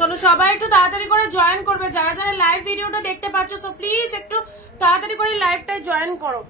চলো সবাই একটু তাড়াতাড়ি করে জয়েন করবে, যারা যারা লাইভ ভিডিওটা দেখতে পাচ্ছ, সো প্লিজ একটু তাড়াতাড়ি করে লাইভটায় জয়েন করো।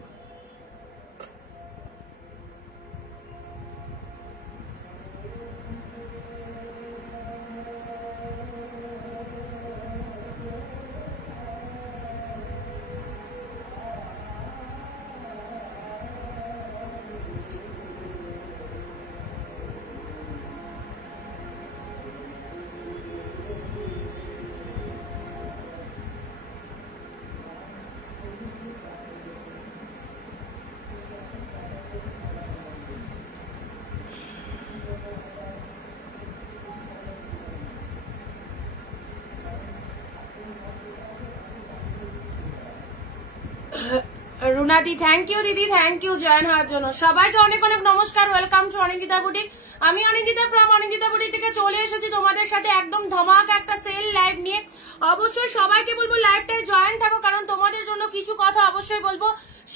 রুনাদি থ্যাংক ইউ দিদি, থ্যাংক ইউ জয়েন হওয়ার জন্য। সবাইকে অনেক অনেক নমস্কার, ওয়েলকাম টু অনিন্দিতা বুটিক। আমি অনিন্দিতা ফ্রম অনিন্দিতা বুটিক থেকে চলে এসেছি তোমাদের সাথে একদম ধামাকা একটা সেল লাইভ নিয়ে। অবশ্যই সবাইকে বলবো লাইভটায় জয়েন থাকো, কারণ তোমাদের জন্য কিছু কথা অবশ্যই বলবো।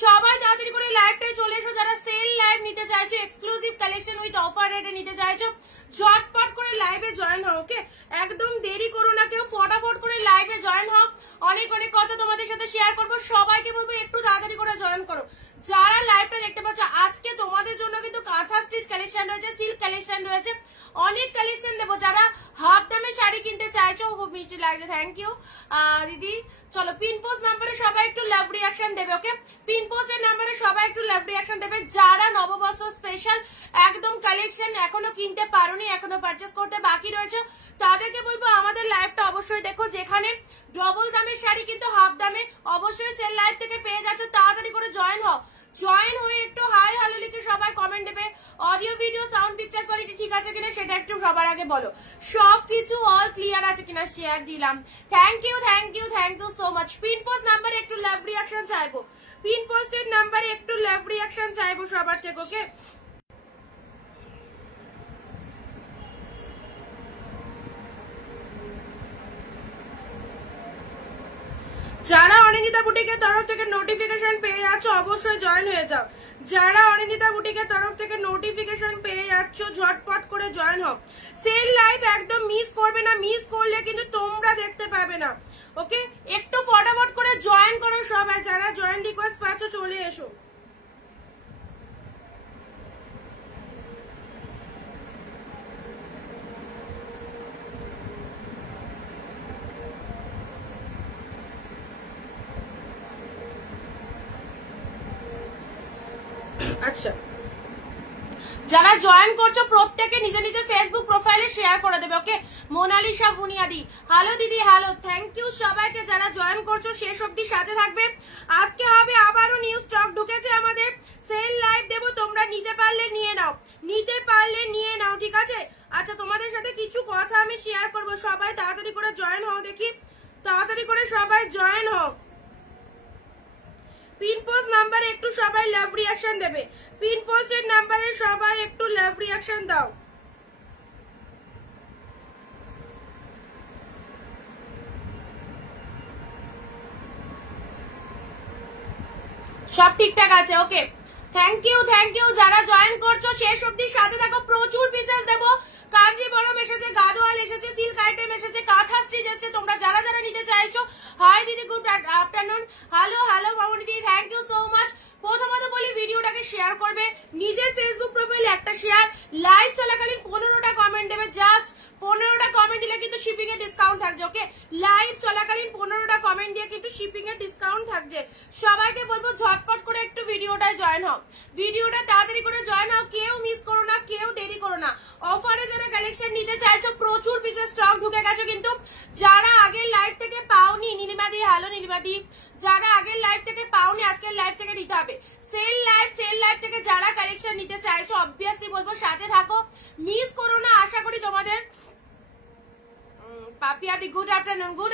সবাই তাড়াতাড়ি করে লাইভটায় চলে এসো, যারা সেল লাইভ নিতে চাইছো, এক্সক্লুসিভ কালেকশন উইথ অফার রেটে নিতে চাইছো, ঝটপট করে লাইভে জয়েন হও। ওকে, একদম দেরি করো না কেউ, ফটাফট করে লাইভে জয়েন হও। অনেক অনেক কথা তোমাদের সাথে শেয়ার করবো, সবাইকে বলবো একটু তাড়াতাড়ি করে জয়েন করো। যারা লাইভটা দেখতে পাচ্ছ, আজকে তোমাদের জন্য কিন্তু কাঁথা স্টিচ কালেকশন রয়েছে, সিল্ক কালেকশন রয়েছে, অনেক কালেকশন দেবো। যারা হাফ দামে শাড়ি কিনতে চাইছো, খুব মিষ্টি লাগছে, থ্যাংক ইউ দিদি। চলো পিন পোস্ট নাম্বারে সবাই একটু লাভ রিয়াকশন দেবে। ওকে, পিন পোস্টের নাম্বারে সবাই একটু লাভ রিয়াকশন দেবে। যারা নববর্ষ স্পেশাল একদম কালেকশন এখনো কিনতে পারোনি, এখনো পারচেস করতে বাকি রয়েছে, তাদেরকে বলবো আমাদের লাইভটা অবশ্যই দেখো, যেখানে ডবল দামের শাড়ি কিন্তু হাফ দামে অবশ্যই সেল লাইভ থেকে পেয়ে যাচ্ছ। তাড়াতাড়ি করে জয়েন হও, জয়েন হয়ে একটু হাই হ্যালো লিখে সবাই কমেন্ট দেবে। Audio video sound picture quality ঠিক আছে কিনা সেটা একটু সবার আগে বলো। সবকিছু অল ক্লিয়ার আছে কিনা শেয়ার দিলাম। Thank you thank you thank you so much. Pin post নাম্বারে একটু লাভ রিয়াকশন চাইবো, পিন পোস্টের নাম্বারে একটু লাভ রিয়াকশন চাইবো সবার থেকে। ওকে, যারা অনিন্দিতা বুটিকের তরফ থেকে নোটিফিকেশন পেয়ে যাচ্ছ অবশ্যই জয়েন হয়ে যাও। যারা অনিন্দিতা বুটিকের তরফ থেকে নোটিফিকেশন পেয়ে যাচ্ছ ঝটপট করে জয়েন হও। সেল লাইভ একদম মিস করবে না, মিস করলে কিন্তু তোমরা দেখতে পাবে না। ওকে, একটু ফটাফট করে জয়েন করো সবাই, যারা জয়েন রিকোয়েস্ট পাচ্ছ চলে এসো। আচ্ছা, যারা জয়েন করছো প্রত্যেকে নিজে নিজে ফেসবুক প্রোফাইলে শেয়ার করে দেবে। ওকে, মোনালিসা বুনিয়াদি হ্যালো দিদি, হ্যালো, থ্যাংক ইউ সবাইকে যারা জয়েন করছো, শেষ অব্দি সাথে থাকবে। আজকে হবে আবারও নিউ স্টক ঢুকেছে আমাদের, সেল লাইভ দেবো, তোমরা নিতে পারলে নিয়ে নাও, নিতে পারলে নিয়ে নাও, ঠিক আছে। আচ্ছা, তোমাদের সাথে কিছু কথা আমি শেয়ার করবো, সবাই তাড়াতাড়ি করে জয়েন হও, দেখি তাড়াতাড়ি করে সবাই জয়েন হও। পিন পোস্ট নাম্বারে একটু সবাই লাভ রিয়াকশন দেবে, পিন পোস্টের নাম্বারে সবাই একটু লাভ রিয়াকশন দাও। সব ঠিকঠাক আছে। ওকে, থ্যাংক ইউ থ্যাংক ইউ। যারা জয়েন করছো শেষ অব্দি সাথে থাকো, প্রচুর পিসেস দেবো। কাঞ্জিবরম এসেছে, গাদোয়াল এসেছে, সিল্ক আইটেম এসেছে, কাঁথা স্টিচ এসেছে। তোমরা যারা যারা নিতে চাইছো, হাই দিদি, গুড আফটারনুন, হ্যালো হ্যালো মামনি দিদি, থ্যাংক ইউ সো মাচ। প্রথমত বলি ভিডিওটাকে শেয়ার করবে, নিজের ফেসবুক প্রোফাইলে একটা শেয়ার, লাইভ চলাকালীন 15টা কমেন্ট দেবে, জাস্ট 15টা কমেন্ট দিলে কিন্তু শিপিং এর ডিসকাউন্ট থাকছে। ওকে, লাইভ চলাকালীন 15টা কমেন্ট দিয়ে কিন্তু শিপিং এর ডিসকাউন্ট থাকছে। সবাইকে বলবো ঝটপট করে একটু ভিডিওটায় জয়েন হও, ভিডিওটা তাড়াতাড়ি করে জয়েন হও, কেউ মিস করো না, কেউ দেরি করো না। অফারে যারা কালেকশন নিতে চাইছো, প্রচুর পিসের স্টক ঢুকে গেছে, কিন্তু যারা আগের লাইভ থেকে পাওনি, নীলিমাদি হ্যালো নীলিমাদি, যারা আগের লাইভ থেকে পাওনি আজকের লাইভ থেকে নিতে হবে। সেল লাইভ থেকে যারা কালেকশন নিতে চাইছো অবভিয়াসলি বলবো সাথে থাকো, মিস করো না। আশা করি তোমাদের পাপিয়াদি গুড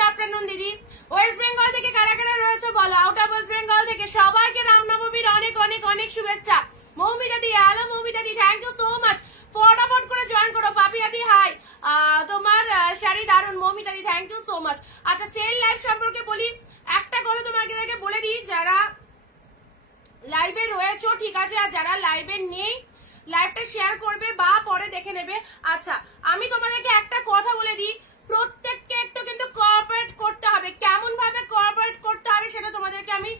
আফটারনুন দিদি। ওয়েস্ট বেঙ্গল থেকে কারা কারা রয়েছে বলো, আউট অফ ওয়েস্ট বেঙ্গল থেকে সবাইকে রামনবমীর অনেক অনেক অনেক শুভেচ্ছা। মৌমিতাদি হ্যালো মৌমিতাদি, থ্যাংক ইউ সো মাচ। ফটাফট করে জয়েন করো। পাপিয়াদি হাই, তোমার শাড়ি দারুন। মৌমিতাদি থ্যাংক ইউ সো মাচ। আচ্ছা, সেল লাইভ সম্পর্কে বলি, একটা কথা তোমাকে বলে দিই, যারা লাইভে রয়েছো ঠিক আছে, আর যারা লাইভে নেই লাইভটা শেয়ার করবে বা পরে দেখে নেবে। আচ্ছা, আমি তোমাদেরকে একটা কথা বলে দিই, প্রত্যেক আমি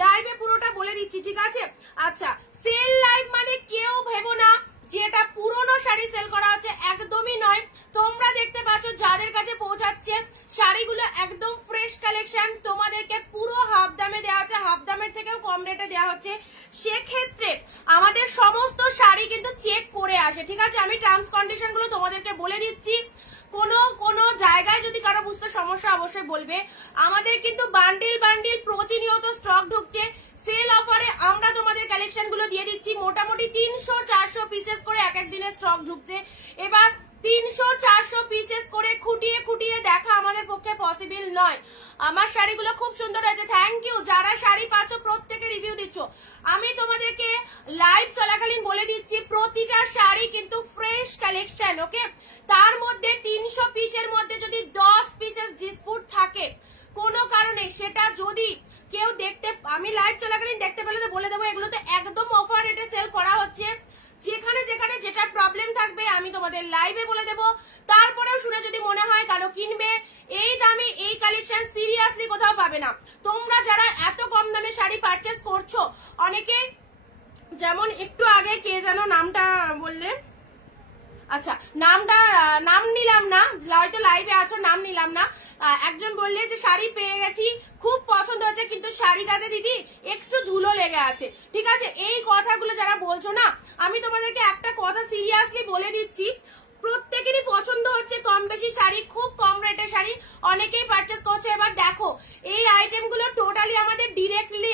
লাইভে পুরোটা বলে দিচ্ছি, ঠিক আছে? আচ্ছা, সেল লাইভ মানে কেউ ভেবো না যেটা পুরনো শাড়ি সেল করা হচ্ছে, একদমই নয়। তোমরা দেখতে পাচ্ছ যাদের কাছে পৌঁছাচ্ছে শাড়িগুলো একদম ফ্রেশ কালেকশন, তোমাদেরকে পুরো হাফ দামে দেওয়া হচ্ছে, হাফ দামের থেকেও কম রেটে দেওয়া হচ্ছে। সেক্ষেত্রে আমাদের সমস্ত শাড়ি কিন্তু চেক করে আসে, ঠিক আছে? আমি টার্মস কন্ডিশন গুলো তোমাদেরকে বলে দিচ্ছি। কোনো জায়গায় যদি কারো বুঝতে সমস্যা অবশ্যই বলবে। আমাদের কিন্তু বান্ডিল বান্ডিল প্রতিনিয়ত স্টক ঢুকছে। সেল অফারে আমরা তোমাদের কালেকশন গুলো দিয়ে দিচ্ছি, মোটামুটি 300-400 পিসেস করে এক এক দিনে স্টক ঢুকছে। এবার 300-400 পিসেস করে খুঁটিয়ে খুঁটিয়ে দেখা আমাদের পক্ষে পসিবল নয়। আমার শাড়িগুলো খুব সুন্দর হয়েছে, থ্যাংক ইউ। যারা শাড়ি পাচ্ছ প্রত্যেকে রিভিউ দিচ্ছ। আমি তোমাদেরকে লাইভ চলাকালীন বলে দিচ্ছি প্রতিটা শাড়ি কিন্তু ফ্রেশ কালেকশন, ওকে? তার মধ্যে 300 পিসের মধ্যে যদি 10 পিসেস ডিসপুট থাকে কোনো কারণে, সেটা যদি কেউ দেখতে, আমি লাইভ চলাকালীন দেখতে পেলে তো বলে দেবো, এগুলো তো একদম অফার রেটে সেল করা হচ্ছে। যেখানে যেখানে যেটা প্রবলেম থাকবে আমি তোমাদের লাইভে বলে দেবো। তারপরেও শুনে যদি মনে হয় কারো কিনবে, এই দামে এই কালেকশন সিরিয়াসলি কোথাও পাবে না। তোমরা যারা এত কম দামে শাড়ি পারচেস করছো, অনেকে যেমন একটু আগে কে যেন নামটা বললে, আচ্ছা নাম নিলাম না, হয়তো লাইভে আছো, নাম নিলাম না। একজন বললে যে শাড়ি পেয়ে গেছি, খুব পছন্দ হচ্ছে, কিন্তু শাড়িটাতে দিদি একটু ধুলো লেগে আছে, ঠিক আছে? এই কথাগুলো যারা বলছো না, আমি তোমাদেরকে একটা কথা সিরিয়াসলি বলে দিচ্ছি, প্রত্যেকেরই পছন্দ হচ্ছে কম বেশি শাড়ি, খুব কম রেটের শাড়ি অনেকেই পারচেস করছে। এবার দেখো এই আইটেমগুলো টোটালি আমাদের ডিরেক্টলি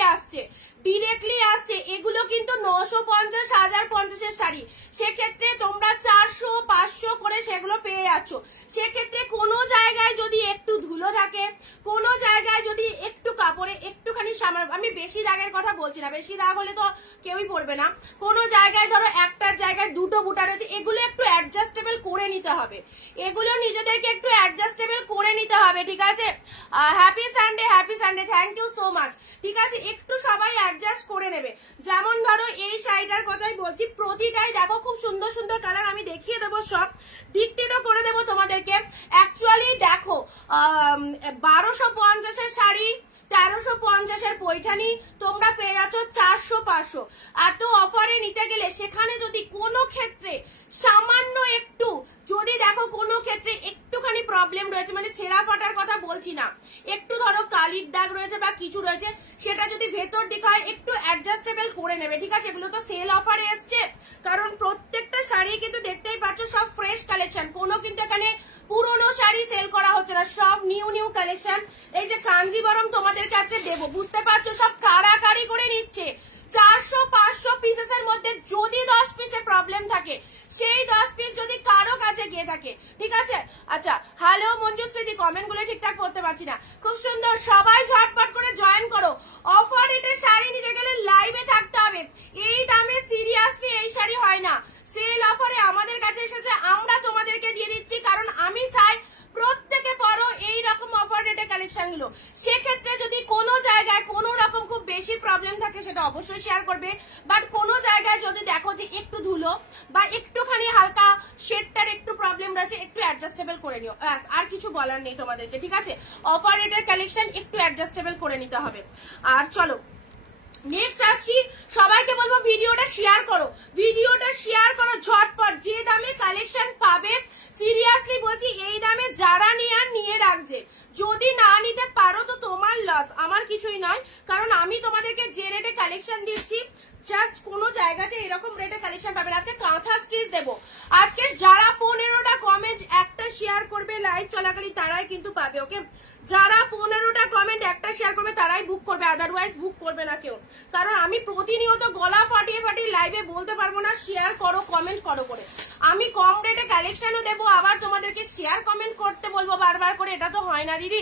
আসছে, এগুলো কিন্তু 950, 1050 এর শাড়ি। সেক্ষেত্রে তোমরা 400-500 করে সেগুলো পেয়ে যাচ্ছ। সেক্ষেত্রে কোনো জায়গায় যদি একটু ধুলো থাকে, কোনো জায়গায় যদি একটু কাপড়ে একটুখানি সামান্য, আমি বেশি দাগের কথা বলছি না, বেশি দাগ হলে তো কেউই পরবে না, কোনো জায়গায় ধরো একটার জায়গায় দুটো বুটা রয়েছে, এগুলো একটু অ্যাডজাস্টেবল করে নিতে হবে, এগুলো নিজেদেরকে একটু অ্যাডজাস্টেবল করে নিতে হবে, ঠিক আছে? Happy Sunday, thank you so much, ঠিক আছে? একটু সবাই অ্যাডজাস্ট করে নেবে। যেমন ধরো এই শাড়িটার কথাই বলছি, প্রতিটাই দেখো খুব সুন্দর সুন্দর কালার, আমি দেখিয়ে দেবো, সব ডিকটেটও করে দেবো তোমাদেরকে। অ্যাকচুয়ালি দেখো 1250 এর শাড়ি, 1350 এর পৈঠানি তোমরা পেয়ে যাচ্ছ 400-500। এত অফারে নিতে গেলে সেখানে যদি কোনো ক্ষেত্রে সামান্য একটু, যদি দেখো কোনো ক্ষেত্রে একটুখানি প্রবলেম রয়েছে, মানে ছেঁড়া ফাটার কথা বলছি না, একটু ধরো কালির দাগ রয়েছে বা কিছু রয়েছে, সেটা যদি ভেতর দিক হয় একটু অ্যাডজাস্টেবল করে নেবে, ঠিক আছে? এগুলো তো সেল অফারে এসছে, কারণ প্রত্যেকটা শাড়ি কিন্তু দেখতেই পাচ্ছ সব ফ্রেশ কালেকশন, কোনো কিন্তু এখানে পুরনো শাড়ি সেল করা হচ্ছে না, সব নিউ কালেকশন। এই যে কাঞ্জিবরম তোমাদের কাছে দেবো, বুঝতে পারছো সব কাড়াকাড়ি করে নিচ্ছে। 400-500 পিসের মধ্যে যদি 10 পিসের প্রবলেম থাকে, সেই 10 পিস যদি কারো কাছে গিয়ে থাকে, ঠিক আছে? আচ্ছা, হ্যালো মঞ্জুশ্রী, কমেন্ট গুলো ঠিকঠাক করতে পারছি না, খুব সুন্দর, সবাই ঝটপট করে জয়েন করো। অফার রেটে শাড়ি নিতে গেলে লাইভে থাকতে হবে, এই দামে সিরিয়াসলি এই শাড়ি হয় না। সেল অফারে আমাদের কাছে এসেছে, আমরা তোমাদেরকে দিয়ে দিচ্ছি, কারণ আমি চাই প্রত্যেকে পরো এই রকম অফার রেটে কালেকশন গুলো। সেক্ষেত্রে যদি কোনো জায়গায় কোনো রকম খুব বেশি প্রবলেম থাকে সেটা অবশ্যই শেয়ার করবে, বাট কোনো জায়গায় যদি দেখো যে একটু ধুলো বা একটুখানি হালকা শেডটার একটু প্রবলেম রয়েছে, একটু অ্যাডজাস্টেবল করে নিও, আর কিছু বলার নেই তোমাদেরকে, ঠিক আছে? অফার রেটের কালেকশন একটু অ্যাডজাস্টেবল করে নিতে হবে। আর চলো নেক্সট আসছি, সবাইকে বলবো ভিডিওটা শেয়ার করো, ঝটপট। যে দামে কালেকশন পাবে, সিরিয়াসলি বলছি, এই দামে যারা নিয়ে রাখছে, যদি না নিতে পারো তো তোমার লস, আমার কিছুই নয়, কারণ আমি তোমাদেরকে যে রেটে কালেকশন দিচ্ছি, জাস্ট কোনো জায়গাতে এরকম রেটে কালেকশন পাবে না। আজকে কাঁথা স্টিচ দেবো, আজকে যারা 15টা কমেন্ট একটা শেয়ার করবে লাইভ চলাকালীন তারাই কিন্তু পাবে, ওকে? যারা 15টা কমেন্ট একটা শেয়ার করবে তারাই বুক করবে, আদারওয়াইজ বুক করবে না কেউ, কারণ আমি প্রতিনিয়ত গলা ফাটিয়ে লাইভে বলতে পারবো না শেয়ার করো কমেন্ট করো করে। আমি কম রেটে কালেকশনও দেবো, আবার তোমাদেরকে শেয়ার কমেন্ট করতে বলবো বারবার করে, এটা তো হয় না দিদি।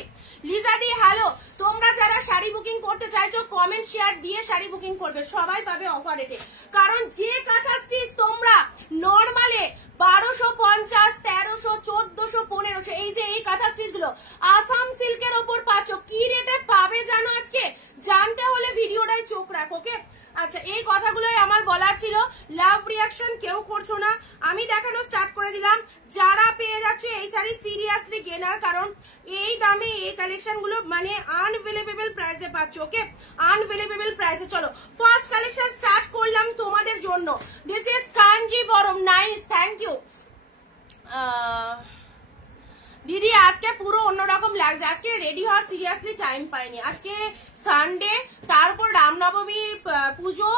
লিজা দি হ্যালো, তোমরা যারা শাড়ি বুকিং করতে চাইছো কমেন্ট শেয়ার দিয়ে শাড়ি বুকিং করবে, সবাই পাবে অফার রেটে। কারণ যে কাঁথা স্টিচ তোমরা নর্মালে 1250, 1300, 1400, 1500, এই যে এই কাঁথা স্টিচ গুলো আসাম সিল্কের ওপর পাচ্ছ, কি রেটে পাবে জানো? আজকে জানতে হলে ভিডিওটাই চোখ রাখো, ওকে? আচ্ছা, এই কথাগুলোই আমার বলার ছিল। লাভ রিয়াকশন কেউ করছো না, আমি দেখানো স্টার্ট করে দিলাম। যারা পেয়ে যাচ্ছ পাচ্ছ এই শাড়ি সিরিয়াসলি কেনার, কারণ এই দামে এই কালেকশন গুলো মানে আনঅ্যাভেলেবল প্রাইসে পাচ্ছ। ওকে, আনঅ্যাভেলেবল প্রাইসে। চলো ফার্স্ট কালেকশন স্টার্ট করলাম তোমাদের জন্য। This is Kanjivaram. Nice, thank you দিদি। আজকে পুরো অন্যরকম লাগছে, আজকে রেডি হওয়ার সিরিয়াসলি টাইম পাইনি। আজকে সানডে, তারপর রামনবমী পুজো,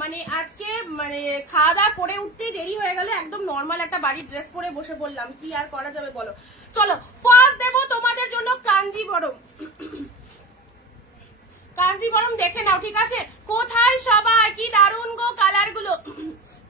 মানে আজকে মানে খাওয়া দাওয়া করে উঠতেই দেরি হয়ে গেল। একদম নর্মাল একটা বাড়ির ড্রেস পরে বসে পড়লাম, কি আর করা যাবে বলো। চলো ফার্স্ট দেবো তোমাদের জন্য কাঞ্জিবরম। কাঞ্জিবরম দেখে নাও, ঠিক আছে? কোথায় সবাই? কি দারুণ গো কালার গুলো,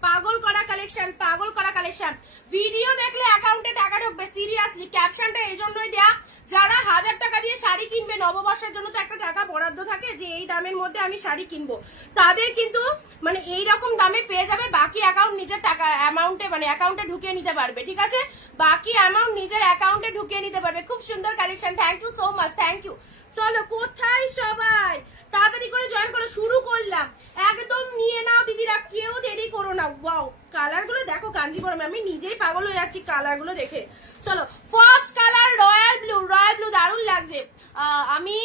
পাগল করা কালেকশন, পাগল করা কালেকশন। ভিডিও দেখলে অ্যাকাউন্টে টাকা ঢুকবে, সিরিয়াসলি। ক্যাপশনটা এই জন্যই দেয়া, যারা 1000 টাকা দিয়ে শাড়ি কিনবে, নববর্ষের জন্য তো একটা টাকা বরাদ্দ থাকে যে এই দামের মধ্যে আমি শাড়ি কিনবো, তাদের কিন্তু মানে এইরকম দামে পেয়ে যাবে। বাকি অ্যাকাউন্ট নিজের টাকা অ্যামাউন্টে মানে অ্যাকাউন্টে ঢুকিয়ে নিতে পারবে, ঠিক আছে? বাকি অ্যামাউন্ট নিজের অ্যাকাউন্টে ঢুকিয়ে নিতে পারবে। খুব সুন্দর collection, thank you so much, thank you. চলো কোথায় সবাই? তাড়াতাড়ি করে জয়েন করো, শুরু করলাম। একদম নিয়ে নাও দিদিরা, কেউ দেরি করো না। ওয়াও, কালার গুলো দেখো কাঞ্জিবরমে, আমি নিজেই পাগল হয়ে যাচ্ছি কালার গুলো দেখে। চলো first colour royal blue. Royal blue দারুণ লাগছে, আমি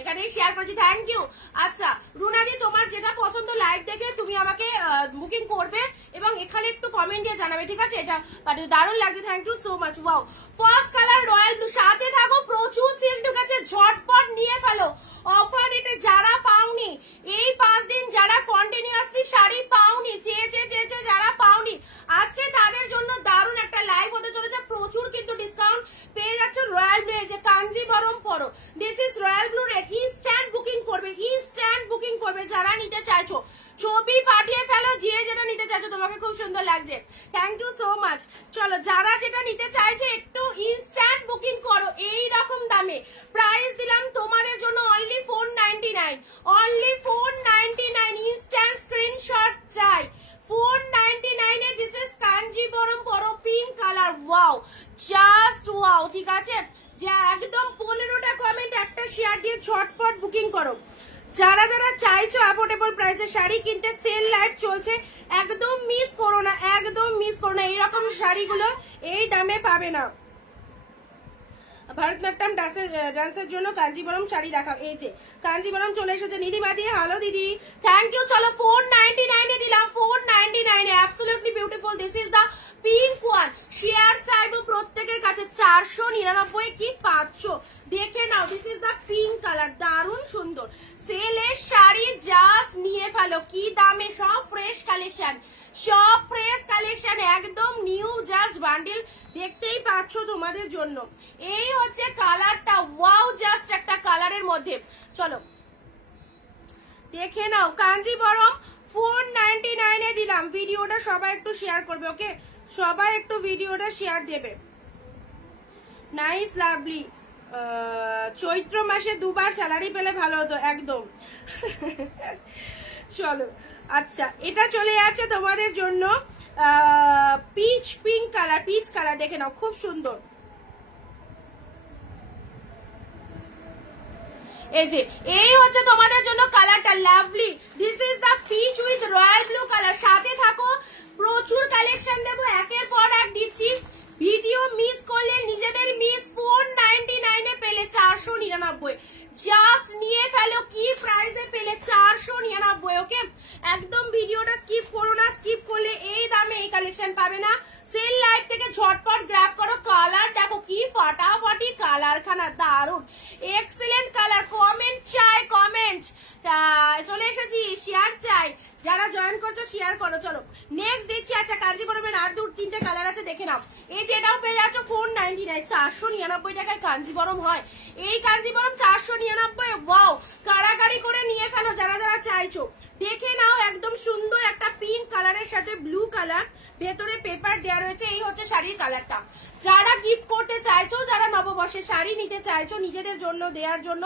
এখানে শেয়ার করেছি, থ্যাংক ইউ। আচ্ছা রুনাদি, তোমার যেটা পছন্দ লাইভ দেখে তুমি আমাকে বুকিং করবে এবং এখানে একটু কমেন্ট দিয়ে জানাবে, ঠিক আছে? এটা দারুণ লাগছে, thank you so much. Wow, first colour royal blue. সাথে থাকো, প্রচুর সেল ঢুকেছে, ঝটপট নিয়ে ফেলো। অফার রেটে যারা পাওনি, এই 5 দিন যারা কন্টিনিউয়াসলি শাড়ি পাওনি, চেয়ে যারা পাওনি, আজকে তাদের জন্য দারুণ একটা লাইভ হতে চলেছে। প্রচুর কিন্তু ডিসকাউন্ট পেয়ে যাচ্ছ রয়্যাল ব্লু। যে কাঞ্জিবরম পরো, this is royal blue red. Instant booking করবে, ইনস্ট্যান্ট বুকিং করবে যারা নিতে চাইছো। ছবি পাঠিয়ে ফেলো যে যেটা নিতে চাইছো, তোমাকে খুব সুন্দর লাগছে, থ্যাংক ইউ সো মাচ। চলো যারা যেটা নিতে চাইছে একটু ইনস্ট্যান্ট বুকিং করো। এই রকম দামে প্রাইস দিলাম তোমাদের জন্য অনলি 499, অনলি 499। ইনস্ট্যান্ট স্ক্রিনশট চাই, 499 এ। দিস ইজ কাঞ্জিবরম পরো, pink colour. Wow, just wow, ঠিক আছে? যে একদম 15টা কমেন্ট, একটা শেয়ার দিয়ে ঝটপট বুকিং করো। যারা যারা চাইছো অ্যাফোর্ডেবল প্রাইসে শাড়ি কিনতে, সেল লাইভ চলছে, একদম মিস করো না, একদম মিস করো না। এইরকম শাড়িগুলো এই দামে পাবে না। ভারতনাট্যম ডান্সের জন্য কাঞ্জিবরম শাড়ি দেখাও। এই যে কাঞ্জিবরম চলে এসেছে। নীলিমা দি, হ্যালো দিদি, থ্যাংক ইউ। চলো 499 এ দিলাম, 499 এ। Absolutely beautiful, this is the pink one. Share চাইবো প্রত্যেকের কাছে। 499 কি পাচ্ছ দেখে নাও। This is the pink colour, দারুণ সুন্দর। সেলের শাড়ি জাস্ট নিয়ে ফেলো। কি দামে? সব ফ্রেশ কালেকশন, সব ফ্রেশ কালেকশন, একদম নিউ জাস্ট বান্ডিল দেখতেই পাচ্ছ তোমাদের জন্য। এই হচ্ছে কালারটা, ওয়াও, জাস্ট একটা কালারের মধ্যে। চলো দেখে নাও, কাঞ্জিবরম 499 এ দিলাম। ভিডিওটা সবাই একটু শেয়ার করবে, ওকে? সবাই একটু ভিডিওটা শেয়ার দেবে। Nice, lovely. চৈত্র মাসে 2 বার স্যালারি পেলে ভালো হতো, একদম। চলো আচ্ছা, এটা চলে যাচ্ছে তোমাদের জন্য pitch pink colour, peach colour দেখে নাও, খুব সুন্দর। এই যে এই হচ্ছে তোমাদের জন্য কালারটা, lovely. This is the peach with royal blue colour. সাথে থাকো, প্রচুর কালেকশন দেবো, একের পর এক দিচ্ছি। ভিডিও মিস করলে নিজেদের মিস। 499 এ পেলে 499, জাস্ট নিয়ে ফেলো। কি প্রাইসে পেলে? 499, ওকে? একদম ভিডিওটা স্কিপ করো না, স্কিপ করলে এই দামে এই কালেকশন পাবে না। সেল লাইভ থেকে ঝটপট গ্র্যাব করো। কালার দেখো কি ফাটাফাটি কালার খানা, দারুন, এক্সেলেন্ট কালার। কমেন্ট চাই, কমেন্ট। চলে এসেছি, শেয়ার চাই। যারা জয়েন করছো শেয়ার করো। চলো নেক্সট দেখছি। আচ্ছা কাঞ্জিবরমের আর 2-3টে কালার আছে, দেখে নাও। এই যে এটাও পেয়ে যাচ্ছ 499, 499 টাকায় কাঞ্জিবরম হয়। এই কাঞ্জিবরম 499। ওয়াও, কারাকারি করে নিয়ে ফেলো যারা যারা চাইছো। দেখে নাও, একদম সুন্দর একটা পিঙ্ক কালারের সাথে ব্লু কালার, ভেতরে পেপার দেওয়া রয়েছে। এই হচ্ছে শাড়ির কালারটা। যারা গিফট করতে চাইছো, যারা নববর্ষে শাড়ি নিতে চাইছো নিজেদের জন্য দেওয়ার জন্য,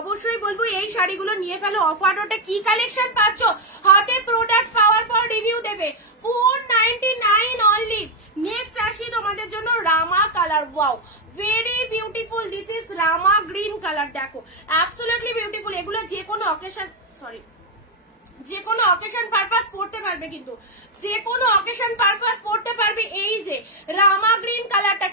অবশ্যই বলবো এই শাড়িগুলো নিয়ে ফেলো। অফার রোটে কি কালেকশন পাচ্ছ, হাতে প্রোডাক্ট পাওয়ার পর রিভিউ দেবে। 499 অনলি। নেক্সট আসি তোমাদের জন্য Rama colour. Wow, very beautiful. This is Rama green colour. দেখো অ্যাবসলিউটলি বিউটিফুল। এগুলো যে কোনো অকেশন, সরি, যে কোনো অকেশন পারপাস পড়তে পারবে, কিন্তু যে কোনো অকেশন পারপাস পড়তে পারবে। এই যে রামা গ্রিন কালারটা,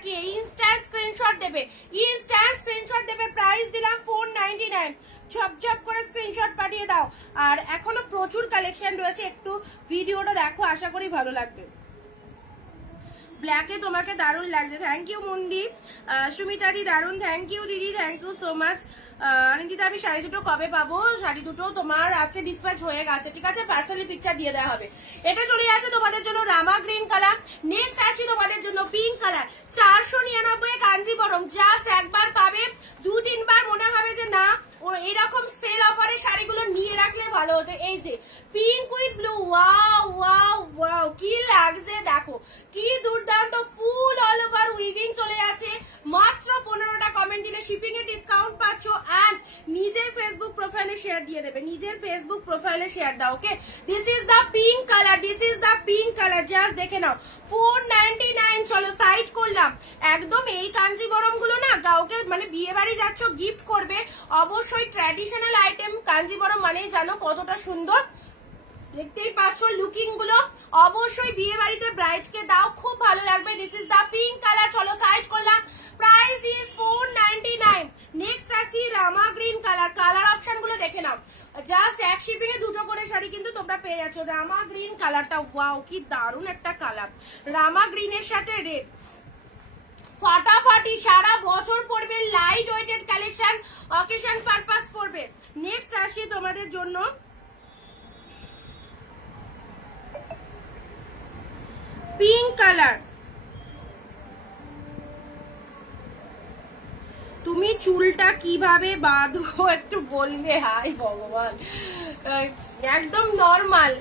দেবে, ইনস্ট্যান্ট স্ক্রিনশট দেবে। প্রাইস দিলাম 499, ঝপঝপ করে স্ক্রিনশট পাঠিয়ে দাও। আর এখনো প্রচুর কালেকশন রয়েছে, একটু ভিডিওটা দেখো, আশা করি ভালো লাগবে। ব্ল্যাকে তোমাকে দারুণ লাগছে, থ্যাংক ইউ মন্দির। সুমিতা দি দারুণ, থ্যাংক ইউ দিদি, thank you so much. Anindita আমি শাড়ি দুটো কবে পাবো? শাড়ি দুটো তোমার আজকে ডিসপ্যাচ হয়ে গেছে, ঠিক আছে, পার্সেলি পিকচার দিয়ে দেওয়া হবে। এটা চলে যাচ্ছে তোমাদের জন্য রামা গ্রিন কালার। নেক্সট আসি তোমাদের জন্য পিঙ্ক কালার, 499 কাঞ্জিবরম। জাস্ট একবার পাবে, 2-3 বার মনে হবে যে না ও এরকম সেল অফারে শাড়িগুলো নিয়ে রাখলে ভালো হতো। এই যে pink with blue, wow wow wow, কি লাগছে দেখো, কি দুর্দান্ত, ফুল অল ওভার উইভিং চলে যাচ্ছে। মাত্র 15টা কমেন্ট দিলে শিপিং এর ডিসকাউন্ট পাচ্ছ। আজ নিজের ফেসবুক প্রোফাইলে শেয়ার দিয়ে দেবে, নিজের ফেসবুক প্রোফাইলে শেয়ার দাও, okay. This is the pink colour, this is the pink colour, just দেখে নাও, 499। চলো সাইড করলাম। একদম এই কাঞ্জিবরম গুলো না কাউকে মানে বিয়ে বাড়ি যাচ্ছ গিফট করবে, অবশ্যই ট্র্যাডিশনাল আইটেম। কাঞ্জিবরম মানেই জানো কতটা সুন্দর, দেখতেই পাচ্ছ লুকিং গুলো, অবশ্যই বিয়ে বাড়িতে ব্রাইড কে দাও, খুব ভালো লাগবে। This is the pink colour, চলো সাইড করলাম। Price is 499। নেক্সট আসি রামা গ্রিন কালার। কালার অপশন গুলো দেখে নাও, জাস্ট এক শিপিং এ দুটো করে শাড়ি কিন্তু তোমরা পেয়ে যাচ্ছ। রামা গ্রিন কালারটা, ওয়াও কি দারুণ একটা কালার, রামা গ্রিনের সাথে রেড, ফাটাফাটি, সারা বছর পরবে, light weighted collection, occasion purpose পরবে। নেক্সট আসি তোমাদের জন্য পিঙ্ক কালার। তুমি চুলটা কিভাবে বাঁধো একটু বলবে? হাই ভগবান, একদম নর্মাল,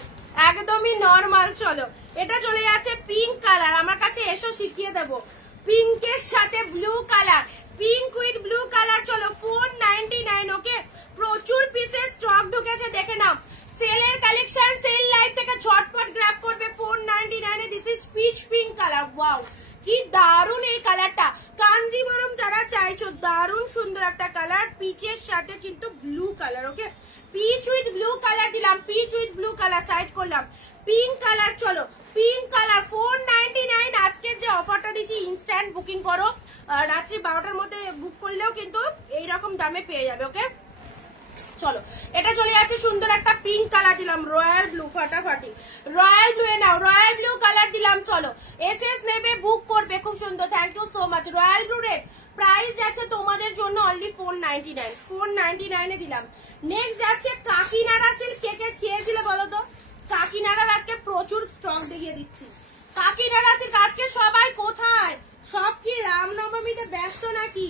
একদমই নর্মাল। চলো এটা চলে যাচ্ছে পিঙ্ক কালার, আমার কাছে এসো শিখিয়ে দেবো। পিঙ্কের সাথে blue colour, pink with blue colour. চলো 499, ওকে। প্রচুর পিসের স্টক ঢুকেছে, দেখে নাও। সেলের কালেকশন, সেল লাইভ থেকে ঝটপট গ্র্যাব করবে 499 এ। This is peach pink colour, wow কি দারুণ এই কালারটা। কাঞ্জিবরম যারা চাইছো, দারুণ সুন্দর একটা কালার, পিচের সাথে কিন্তু blue colour, okay. Peach with blue colour দিলাম, peach with blue colour side করলাম। পিঙ্ক কালার, চলো পিঙ্ক কালার 499। আজকের যে অফারটা দিচ্ছি, ইনস্ট্যান্ট বুকিং করো, রাত্রি 12টার মধ্যে বুক করলেও কিন্তু এইরকম দামে পেয়ে যাবে, ওকে। চলো এটা চলে যাচ্ছে সুন্দর একটা পিঙ্ক কালার দিলাম, রয়্যাল ব্লু, ফাটাফাটি রয়্যাল ব্লু এ নাও, রয়্যাল ব্লু কালার দিলাম। চলো এসএস নেবে, বুক করবে, খুব সুন্দর, thank you so much. Royal blue red, price যাচ্ছে তোমাদের জন্য অনলি 499, 499 এ দিলাম। নেক্সট যাচ্ছে কাকিনাড়া সিল্ক। কে কে চেয়েছিল বলো তো? কাকিনাড়ার আজকে প্রচুর স্টক দেখিয়ে দিচ্ছি। কাকিনাড়া সিল্ক আজকে সবাই কোথায়? সব কি রামনবমীতে ব্যস্ত নাকি?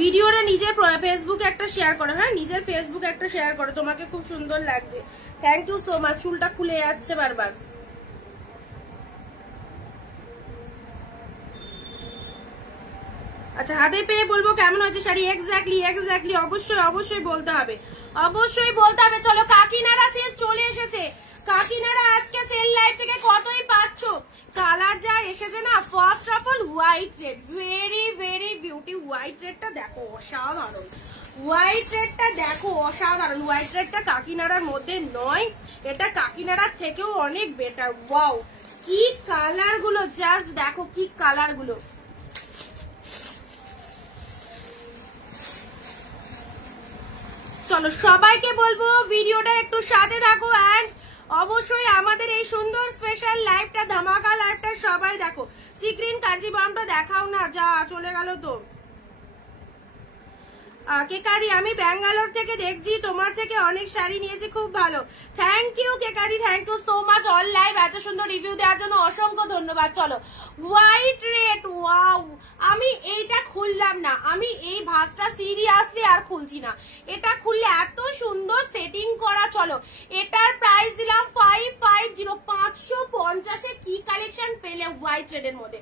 ভিডিওটা নিজের ফেসবুকে একটা শেয়ার করো, হ্যাঁ নিজের ফেসবুকে একটা শেয়ার করো, তোমাকে খুব সুন্দর লাগছে, থ্যাংক ইউ সো মাচ। চুলটা খুলে যাচ্ছে বারবার। আচ্ছা হাতে পেয়ে বলবো কেমন হয়েছে শাড়ি, এক্স্যাক্টলি এক্স্যাক্টলি, অবশ্যই অবশ্যই বলতে হবে, অবশ্যই বলতে হবে। চলো কাকিনাড়া সেল চলে এসেছে। কাকিনাড়া আজকে সেল লাইভ থেকে কতই পাচ্ছ? কালার যা এসেছে না, first of all white red, very very beauty. White রেডটা দেখো অসাধারণ, হোয়াইট রেডটা দেখো অসাধারণ। হোয়াইট রেডটা কাকিনাড়ার মধ্যে নয়, এটা কাকিনাড়ার থেকেও অনেক বেটার। ওয়াও কি কালার গুলো, জাস্ট দেখো কি কালার গুলো। চলো সবাইকে বলবো ভিডিওটা একটু সাথে থাকো, অ্যান্ড অবশ্যই আমাদের এই সুন্দর স্পেশাল লাইভটা, ধামাকা লাইভটা সবাই দেখো। সিগ্রিন কাঞ্জিবরমটা দেখাও না, যা চলে গেল তো। কেকারি আমি ব্যাঙ্গালোর থেকে দেখছি, তোমার থেকে অনেক শাড়ি নিয়েছি, খুব ভালো, থ্যাংক ইউ কেকারি, thank you so much. All live এত সুন্দর রিভিউ দেওয়ার জন্য অসংখ্য ধন্যবাদ। চলো হোয়াইট রেড, ওয়াও আমি এইটা খুললাম না, আমি এই ভাঁজটা সিরিয়াসলি আর খুলছি না, এটা খুললে এত সুন্দর সেটিং করা। চলো এটার প্রাইস দিলাম 550, 550 কি কালেকশন পেলে হোয়াইট রেড এর মধ্যে,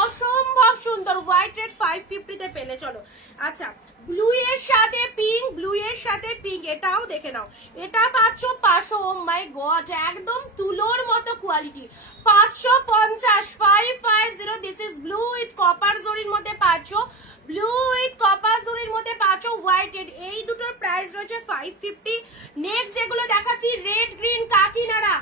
অসম্ভব সুন্দর। হোয়াইট রেড 550 তে পেলে। চলো আচ্ছা ব্লু এর সাথে পিঙ্ক, ব্লু এর সাথে পিঙ্ক, এটাও দেখে নাও, এটা পাচ্ছ 500। ও মাই গড, একদম তুলোর মতো quality, 550, 550। This is blue with copper জরির মধ্যে পাচ্ছ, ব্লু উইথ কপার জরির মধ্যে পাচ্ছ হোয়াইট রেড, এই দুটোর প্রাইস রয়েছে 550। নেক্সট যেগুলো দেখাচ্ছি রেড গ্রিন কাকিনাড়া,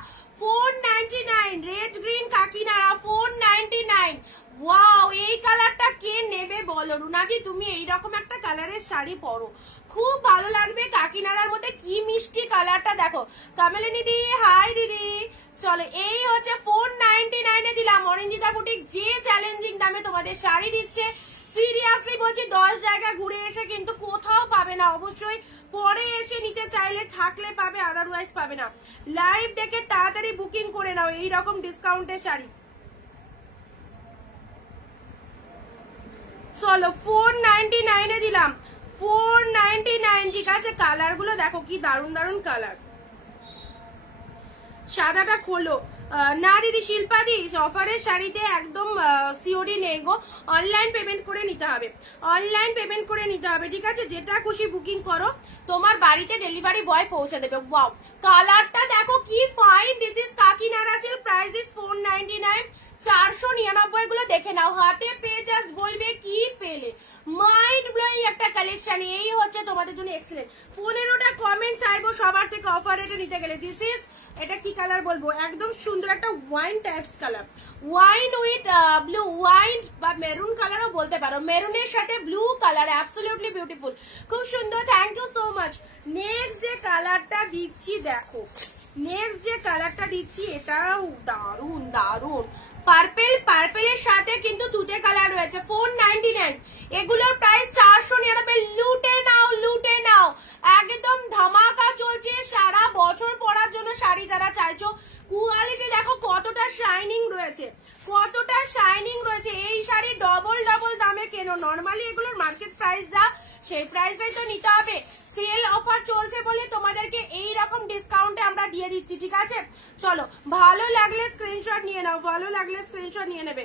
নাকি তুমি এইরকম একটা কালারের শাড়ি পরো, খুব ভালো লাগবে। কাকিনাড়ার মধ্যে কি মিষ্টি কালারটা দেখো। কামেলিনী দি হাই দিদি। চলো এই হচ্ছে 499 এ দিলাম। অনিন্দিতা বুটিক যে চ্যালেঞ্জিং দামে তোমাদের শাড়ি দিচ্ছে, সিরিয়াসলি বলছি 10 জায়গা ঘুরে এসে কিন্তু কোথাও পাবে না। অবশ্যই পরে এসে নিতে চাইলে থাকলে পাবে, আদারওয়াইজ পাবে না। লাইভ দেখে তাড়াতাড়ি বুকিং করে নাও এইরকম ডিসকাউন্টের শাড়ি। চলো 499 এ দিলাম, 499। ঠিক আছে, কালার গুলো দেখো কি দারুন দারুন কালার। সাদাটা খোলো না দিদি। শিল্পা দি অফারের শাড়িতে একদম সিওরি নেই গো, অনলাইন পেমেন্ট করে নিতে হবে, অনলাইন পেমেন্ট করে নিতে হবে। ঠিক আছে, যেটা খুশি বুকিং করো, তোমার বাড়িতে ডেলিভারি বয় পৌঁছে দেবে। ওয়াও, কালারটা দেখো কি fine. This is Kakinara silk, price is 499, 499 গুলো দেখে নাও। হাতে পেয়ে জাস্ট বলবে কি পেলে। মাইন্ড ব্লোয়িং একটা কালেকশন। এই হচ্ছে তোমাদের জন্য এক্সেলেন্ট। 15টা কমেন্ট চাইবো সবার থেকে অফার রেটে নিতে গেলে। দিস ইজ, এটা কি কালার বলবো, একদম সুন্দর একটা wine types colour, wine with blue, wine বা মেরুন কালারও বলতে পারো। মেরুনের সাথে ব্লু কালার, অ্যাবসলিউটলি বিউটিফুল, খুব সুন্দর। Thank you so much. Next যে কালারটা দিচ্ছি দেখো, নেক্সট যে কালারটা দিচ্ছি এটাও দারুন দারুন। পার্পেল, পার্পেলের সাথে কিন্তু তুতে কালার রয়েছে। 499, এগুলোর প্রাইস 499। লুটে নাও, লুটে নাও, একদম ধামাকা চলছে। সারা বছর পরার জন্য শাড়ি যারা চাইছো, কোয়ালিটি দেখো কতটা শাইনিং রয়েছে, কতটা শাইনিং রয়েছে। এই শাড়ি ডবল ডবল দামে কেনো। নর্মালি এগুলোর মার্কেট প্রাইস যা, সেই প্রাইসেই তো নিতে হবে। সেল অফার চলছে বলে তোমাদেরকে এই রকম ডিসকাউন্টে আমরা দিয়ে দিচ্ছি। ঠিক আছে, চলো ভালো লাগলে স্ক্রিনশট নিয়ে নাও, ভালো লাগলে স্ক্রিনশট নিয়ে নেবে।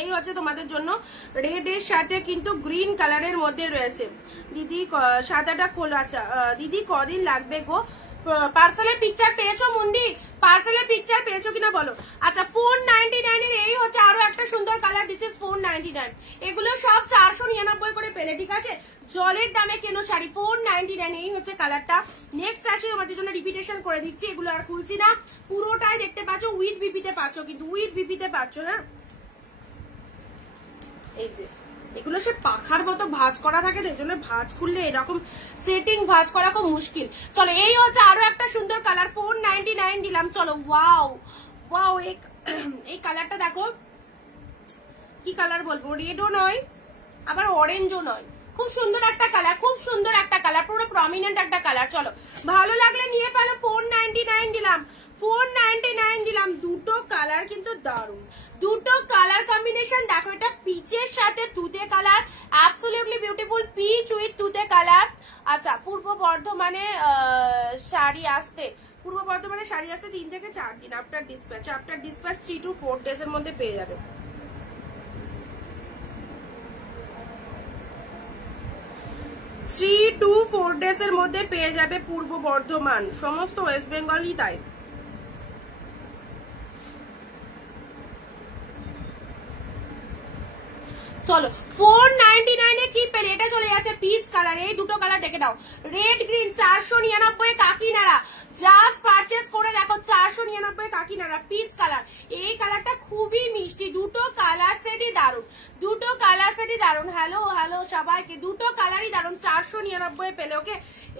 এই হচ্ছে তোমাদের জন্য রেড এর সাথে কিন্তু গ্রিন কালারের মধ্যে রয়েছে। দিদি সাদাটা খোলা। আচ্ছা দিদি কদিন লাগবে গো? পার্সেলের পিকচার পেয়েছো মুন্ডি? পার্সেলের পিকচার পেয়েছো কিনা বলো। আচ্ছা 499 এর এই হচ্ছে আরো একটা সুন্দর কালার। This is 499। এগুলো সব 499 করে পেলে। ঠিক আছে, জলের দামে কেন শাড়ি 499। এই হচ্ছে কালারটা। নেক্সট আছে তোমাদের জন্য রিপিটেশন করে দিচ্ছি, এগুলো আর খুলছি না, পুরোটাই দেখতে পাচ্ছ। উইথ বিপিতে পাচ্ছ, কিন্তু উইথ বিপিতে পাচ্ছ না। এই যে এগুলো সে পাখার মতো ভাঁজ করা থাকে, এই জন্য ভাঁজ খুললে এরকম সেটিং ভাঁজ করা খুব মুশকিল। চলো এই হচ্ছে আরো একটা সুন্দর কালার। 499 দিলাম। চলো ওয়াও ওয়াও, এই কালারটা দেখো কি কালার বলবো, রেডও নয় আবার অরেঞ্জও নয়, খুব সুন্দর একটা কালার, খুব সুন্দর একটা কালার, পুরো প্রমিনেন্ট একটা কালার। চলো ভালো লাগলে নিয়ে ফেলো। 499 দিলাম, 499 দিলাম। দুটো কালার কিন্তু দারুন, দুটো কালার কম্বিনেশন দেখো। এটা পিচের সাথে তুতে colour, absolutely beautiful, peach with তুতে কালার। আচ্ছা পূর্ব বর্ধমানে শাড়ি আসতে, পূর্ব বর্ধমানে শাড়ি আসতে 3 থেকে 4 দিন। After dispatch, after dispatch 3 to 4 days এর মধ্যে পেয়ে যাবে। 3 to 4 ডেজ এর মধ্যে পেয়ে যাবে পূর্ব বর্ধমান, সমস্ত ওয়েস্ট বেঙ্গলই তাই। চলো 499 এ কি পেলে, এটা চলে যাচ্ছে পিচ কালার। এই দুটো কালার দেখে নাও, red green. 499 Kakinara, just purchase করে দেখো। 499 কাকিনাড়া, পিচ কালার। এই কালারটা খুবই মিষ্টি, দুটো কালার সেটই দারুন, দুটো কালার সেটই দারুন। হ্যালো হ্যালো সবাইকে, দুটো কালারই দারুন। 499 পেলে। ওকে,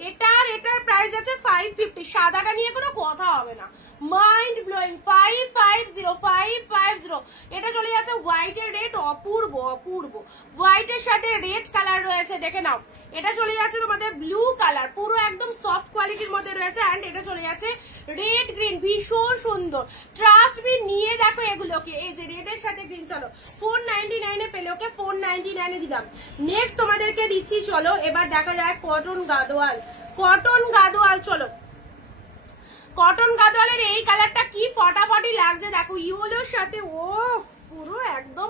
এটার প্রাইস আছে 550। সাদাটা নিয়ে কোনো কথা হবে না, মাইন্ড ব্লোয়িং। 550। এটা চলে যাচ্ছে হোয়াইটের রেড, অপূর্ব অপূর্ব। হোয়াইটের সাথে রেড কালার রয়েছে, দেখে নাও। এটা চলে যাচ্ছে তোমাদের ব্লু কালার, পুরো একদম সফট কোয়ালিটির মধ্যে রয়েছে। এন্ড এটা চলে যাচ্ছে রেড গ্রিন, ভীষণ সুন্দর। ট্রাস্ট মি, নিয়ে দেখো এগুলোকে। এই যে রেড এর সাথে গ্রিন। চলো 499 এ পেলে। ওকে 499 এ দিলাম। নেক্সট তোমাদেরকে দিচ্ছি, চলো এবার দেখা যায় কটন গাদোয়াল। কটন গাদোয়াল, চলো কটন গাদোয়ালের এই কালারটা কি ফটাফটি লাগছে দেখো, ইয়েলোর সাথে। ও পুরো একদম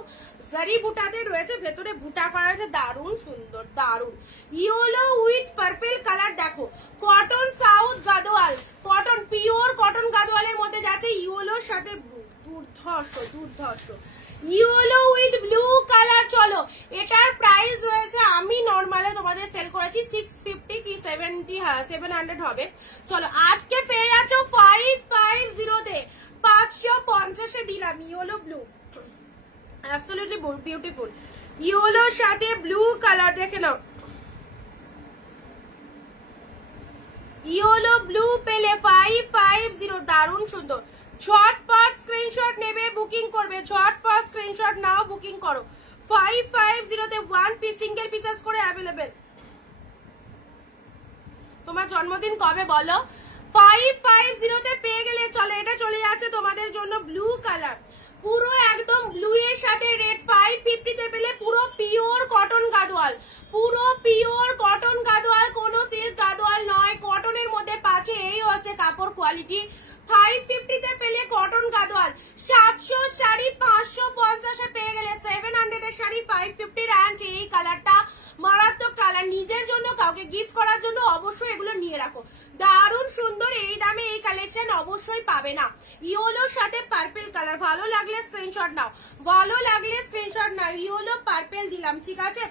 জারি বুটাতে রয়েছে, ভেতরে বুটা করা আছে, দারুণ সুন্দর, দারুণ। ইয়েলো উইথ পার্পল কালার দেখো। Cotton south Gadwal, cotton pure cotton গাদোয়ালের মধ্যে যাচ্ছে ইয়েলোর সাথে ব্লু, দুর্ধর্ষ দুর্ধর্ষ। Yellow with blue colour. চলো এটার প্রাইস রয়েছে, আমি নর্মালে তোমাদের সেল করেছি 650 কি 700 হবে। চলো আজকে পেয়ে যাচ্ছ 550 তে, 550 এ দিলাম। Yellow blue, absolutely beautiful. ইয়েলোর সাথে ব্লু কালার দেখে নাও, ইয়েলো ব্লু পেলে 550, দারুণ সুন্দর। ঝটপট স্ক্রিনশট নেবে, বুকিং করবে, ঝটপট স্ক্রিনশট নাও, বুকিং করো। 550 তে 1 পিস সিঙ্গেল পিসেস করে অ্যাভেলেবেল। তোমার জন্মদিন কবে বলো? 550 তে পেয়ে গেলে চলে। এটা চলে যাচ্ছে তোমাদের জন্য ব্লু কালার, পুরো একদম ব্লু এর সাথে রেড। 550 তে পেলে পুরো পিওর কটন গাদোয়াল, পুরো পিওর কটন গাদোয়াল, কোনো সিল্ক গাদোয়াল নয়, কটনের মধ্যে পাচ্ছে। এই হচ্ছে কাপড় কোয়ালিটি। 550 তে পেলে কটন গাদোয়াল। 700 শাড়ি 550 এ পেয়ে গেলে 700 এর শাড়ি 550 এর। এই কালারটা মারাত্মক কালার, নিজের জন্য কাউকে গিফট করার জন্য অবশ্যই এগুলো নিয়ে রাখো, দারুণ সুন্দর। এই দামে এই কালেকশন অবশ্যই পাবে না। ইয়েলোর সাথে পার্পল কালার, ভালো লাগলে স্ক্রিনশট নাও, ভালো লাগলে স্ক্রিনশট নাও। ইয়েলো পার্পল দিলাম, ঠিক আছে।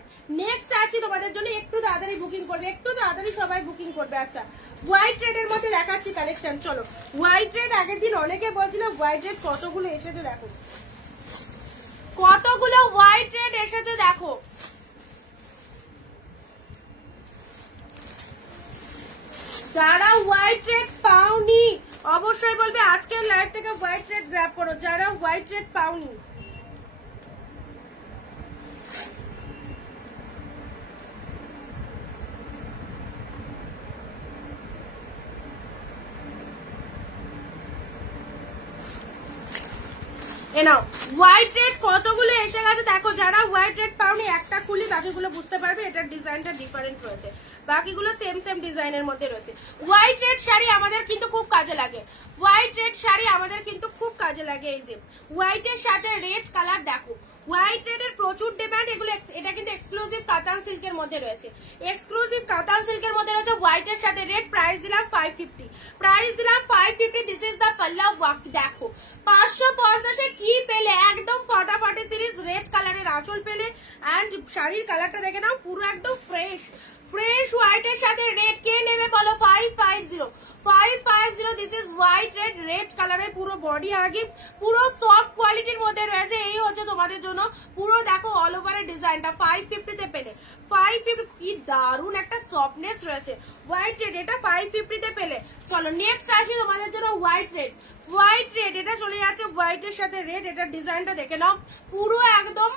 নেক্সট আছে তোমাদের জন্য, একটু তাড়াতাড়ি বুকিং করবে, একটু তাড়াতাড়ি সবাই বুকিং করবে। আচ্ছা, হোয়াইট রেড এর মধ্যে দেখাচ্ছি কালেকশন, চলো। হোয়াইট রেড আগের দিন অনেকে বলছিল হোয়াইট রেড কতগুলো এসেছে দেখো, কতগুলো হোয়াইট রেড এসেছে দেখো। যারা হোয়াইট রেড পাওনি অবশ্যই বলবে আজকের লাইভ থেকে হোয়াইট রেড গ্র্যাব করো, যারা হোয়াইট রেড পাওনি। নাও হোয়াইট রেড কতগুলো এসে গেছে দেখো। যারা হোয়াইট রেড পাওনি একটা খুলি, বাকিগুলো বুঝতে পারবে এটার ডিজাইনটা ডিফারেন্ট রয়েছে, বাকিগুলো সেম সেম ডিজাইনের মধ্যে রয়েছে। হোয়াইট রেড শাড়ি আমাদের কিন্তু খুব কাজে লাগে, হোয়াইট রেড শাড়ি আমাদের কিন্তু খুব কাজে লাগে। এই যে হোয়াইটের সাথে রেড কালার দেখো, হোয়াইট রেড এর প্রচুর ডিমান্ড। এগুলো এটা কিন্তু এক্সক্লুসিভ কাতান সিল্কের মধ্যে রয়েছে, এক্সক্লুসিভ কাতান সিল্কের মধ্যে রয়েছে হোয়াইটের সাথে রেড। প্রাইস দিলাম 550, প্রাইস দিলাম 550। দিস ইজ দ্য পাল্লা ওয়ার্ক দেখো। 550 এ কি পেলে, একদম ফাটাফাটি সিরিজ রেড কালারের আঁচল পেলে। এন্ড শাড়ির কালারটা দেখে নাও, পুরো একদম ফ্রেশ ফ্রেশ হোয়াইটের সাথে রেড। কে নেবে বলো? 550, 550। This is white red, red কালারের পুরো বডি আগে, পুরো সফট কোয়ালিটির মধ্যে রয়েছে। এই হচ্ছে তোমাদের জন্য পুরো দেখো অল ওভারের ডিজাইনটা 550 তে পেলে। 550 কি দারুন একটা সফটনেস রয়েছে হোয়াইট রেড, এটা 550 তে পেলে। চলো নেক্সট আসি তোমাদের জন্য হোয়াইট রেড। হোয়াইট রেড এটা চলে যাচ্ছে হোয়াইটের সাথে রেড। এটার ডিজাইনটা দেখে নাও, পুরো একদম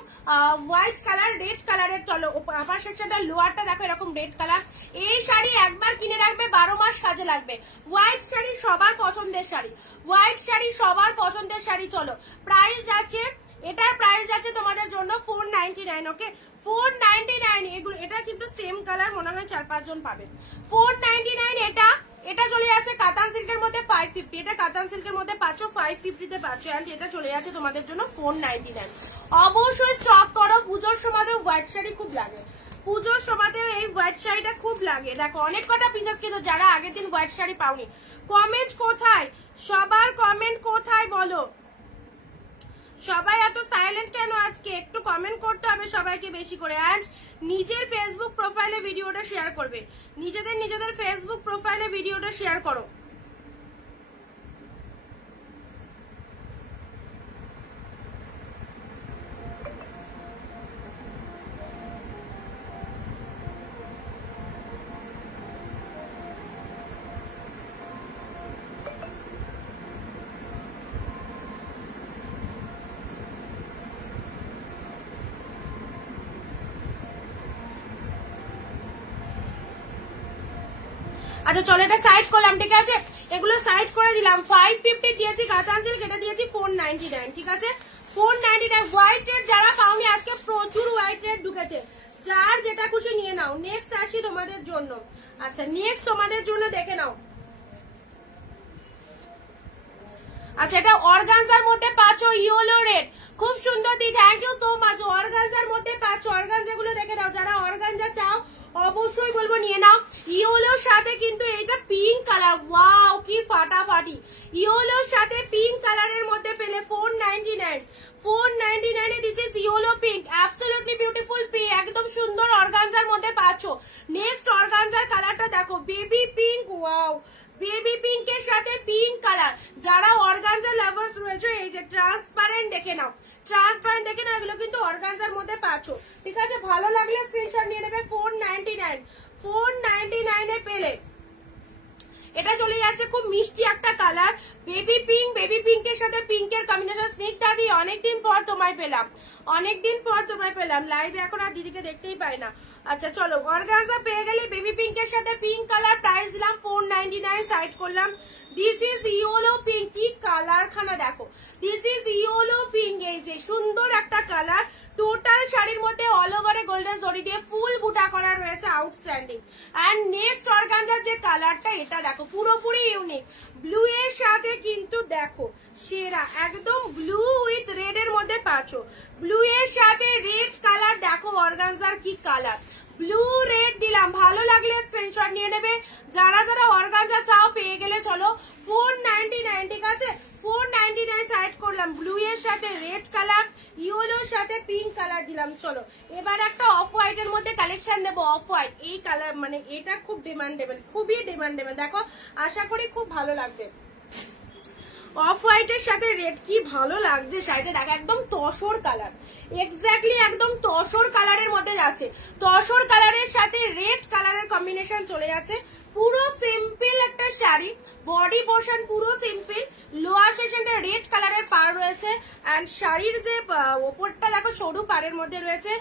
হোয়াইট কালার রেড কালারের। চলো আপার সেকশনটা লোয়ারটা দেখো এরকম রেড কালার। এই শাড়ি একবার কিনে রাখবে, 12 মাস কাজে লাগবে। হোয়াইট শাড়ি সবার পছন্দের শাড়ি, হোয়াইট শাড়ি সবার পছন্দের শাড়ি। চলো প্রাইস যাচ্ছে, এটার প্রাইস যাচ্ছে তোমাদের জন্য 499। ওকে 499। এগুলো এটা কিন্তু সেম কালার মনে হয় 4-5 জন পাবে। 499 এটা। এটা চলে যাচ্ছে কাতান সিল্কের মধ্যে 550। এটা কাতান সিল্কের মধ্যে পাচ্ছ 550 তে পাচ্ছ। এন্ড এটা চলে যাচ্ছে তোমাদের জন্য 499। অবশ্যই স্টক করো, পুজোর সময়তেও হোয়াইট শাড়ি খুব লাগে, পুজোর সময়তেও এই হোয়াইট শাড়িটা খুব লাগে। দেখো অনেক কটা পিসেস, কিন্তু যারা আগের দিন হোয়াইট শাড়ি পাওনি কমেন্ট কোথায়, সবার কমেন্ট কোথায় বলো? সবাই এত সাইলেন্ট কেন আজকে? একটু কমেন্ট করতে হবে সবাইকে বেশি করে। অ্যান্ড নিজের ফেসবুক প্রোফাইলে ভিডিওটা শেয়ার করবে, নিজেদের ফেসবুক প্রোফাইলে ভিডিওটা শেয়ার করো। আচ্ছা চলো এটা সাইড করলাম, ঠিক আছে, এগুলো সাইড করে দিলাম। 550 দিয়েছি কাতান সিল্ক, এটা দিয়েছি 499, ঠিক আছে 499। হোয়াইট রেড যারা পাওনি আজকে প্রচুর হোয়াইট রেড ঢুকেছে, যার যেটা খুশি নিয়ে নাও। নেক্সট আসি তোমাদের জন্য। আচ্ছা নেক্সট তোমাদের জন্য দেখে নাও। আচ্ছা এটা অর্গানজার মধ্যে পাচ্ছ ইয়েলো রেড, খুব সুন্দর দি, থ্যাংক ইউ সো মাচ। অর্গানজার মধ্যে পাচ্ছ, অর্গানজা গুলো দেখে নাও। যারা অর্গানজা চাও অবশ্যই বলবো নিয়ে নাও। ইয়েলোর সাথে কিন্তু এটা পিঙ্ক কালার, ওয়াও কি ফাটাফাটি। ইয়েলোর সাথে পিঙ্ক কালারের মধ্যে পেলে 499, 499 এ this is yellow pink, absolutely beautiful pink, একদম সুন্দর অর্গানজার মধ্যে পাচ্ছ। নেক্সট অর্গানজার কালারটা দেখো, বেবি পিঙ্ক, ওয়াও বেবি পিঙ্কের সাথে পিঙ্ক কালার। যারা অর্গানজা লাভার্স রয়েছে এই যে ট্রান্সপারেন্ট দেখে নাও, ট্রান্সপারেন্ট দেখে না, এগুলো কিন্তু অর্গানজার মধ্যে পাচ্ছ, ঠিক আছে? ভালো লাগলে স্ক্রিনশট নিয়ে নেবে। 499 এ পেলে। এটা চলে যাচ্ছে খুব মিষ্টি একটা কালার, বেবি পিঙ্ক, বেবি পিঙ্কের সাথে পিঙ্কের কম্বিনেশন। স্নিক দাদি অনেকদিন পর তোমায় পেলাম, অনেকদিন পর তোমায় পেলাম লাইভে, এখন আর দিদিকে দেখতেই পাই না। আচ্ছা চলো, অর্গানজা পেয়ে গেলে বেবি পিঙ্কের সাথে পিঙ্ক কালার, প্রাইস দিলাম 499, সাইড করলাম। দিস ইজ ইয়েলো পিঙ্ক, কি কালার খানা দেখো, দিস ইজ ইয়েলো পিঙ্ক, এই যে সুন্দর একটা কালার। টোটাল শাড়ির মধ্যে অল ওভারে গোল্ডেন জরি দিয়ে ফুল বুটা করা রয়েছে, আউটস্ট্যান্ডিং। এন্ড নেক্সট অর্গানজার যে কালারটা, এটা দেখো পুরোপুরি ইউনিক, ব্লু এর সাথে কিন্তু দেখো সেরা, একদম ব্লু উইথ রেড এর মধ্যে পাচ্ছ, ব্লু এর সাথে রেড কালার। দেখো অর্গানজার কি কালার, ব্লু রেড দিলাম। ভালো লাগলে স্ক্রিনশট নিয়ে নেবে। যারা যারা অর্গানজা চাও পেয়ে গেলে চলো 499, ঠিক আছে? 499 সাইড করলাম। ব্লু এর সাথে রেড কালার, ইয়েলোর সাথে পিঙ্ক কালার দিলাম। চলো এবার একটা অফ হোয়াইট এর মধ্যে কালেকশন দেবো। অফ হোয়াইট এই কালার মানে এটা খুব ডিমান্ডেবল, খুবই ডিমান্ডেবল। দেখো আশা করি খুব ভালো লাগবে। অফ হোয়াইট এর সাথে রেড কি ভালো লাগছে শাড়িটা, দেখো একদম তসর কালার, এক্স্যাক্টলি একদম তসর কালারের মধ্যে যাচ্ছে। তসর কালারের সাথে রেড কালারের কম্বিনেশন চলে যাচ্ছে। পুরো সিম্পল একটা শাড়ি, বডি পোর্শন পুরো সিম্পল, লোয়ার সেকশনটা রেড কালারের পার রয়েছে। এন্ড শাড়ির যে ওপরটা দেখো সরু পাড়ের মধ্যে রয়েছে,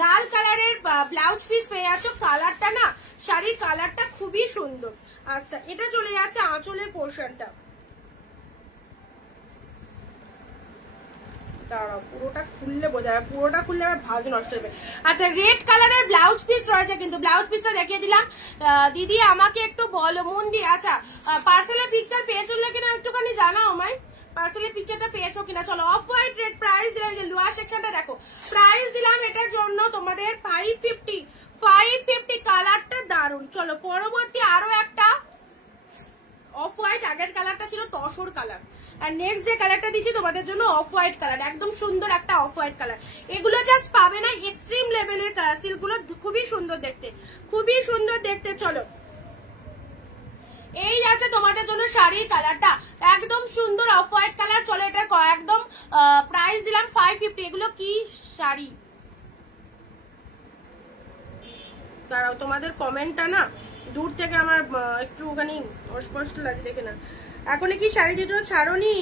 লাল কালারের ব্লাউজ পিস পেয়ে যাচ্ছ। কালারটা না, শাড়ির কালারটা খুবই সুন্দর। আচ্ছা এটা চলে যাচ্ছে আঁচলের পোর্শনটা, দাঁড়াও পুরোটা খুললে বোঝা যাবে, পুরোটা খুললে আবার ভাজ নষ্ট হবে। আচ্ছা রেড কালারের ব্লাউজ পিস রয়েছে, কিন্তু ব্লাউজ পিসটা দেখিয়ে দিলাম। দিদি আমাকে একটু বলো মন দিয়ে, আচ্ছা পার্সেলের পিকচার পেয়েছো কিনা একটুখানি জানাও আমায়, পার্সেলের পিকচারটা পেয়েছো কিনা। চলো অফ হোয়াইট রেড প্রাইস দিলাম, যে লোয়ার সেকশনটা দেখো প্রাইস দিলাম এটার জন্য তোমাদের 550। কালারটা দারুন। চলো পরবর্তী আরো একটা অফ হোয়াইট, আগের কালারটা ছিল তসর কালার, আর নেক্সট যে কালারটা দিচ্ছি তোমাদের জন্য অফ হোয়াইট কালার, একদম সুন্দর একটা অফ হোয়াইট কালার। এগুলো জাস্ট পাবে না, এক্সট্রিম লেভেলের কালার, সিল্কগুলো খুবই সুন্দর দেখতে, খুবই সুন্দর দেখতে। চলো এই আছে তোমাদের জন্য শাড়ির কালারটা, একদম সুন্দর অফ হোয়াইট কালার। চলো এটা একদম প্রাইস দিলাম 550। এগুলো কি শাড়ি, দাঁড়াও তোমাদের কমেন্টটা না দূর থেকে আমার একটুখানি অস্পষ্ট লাগছে, দেখে না। এখন কি শাড়ি দুটো ছাড়োনি?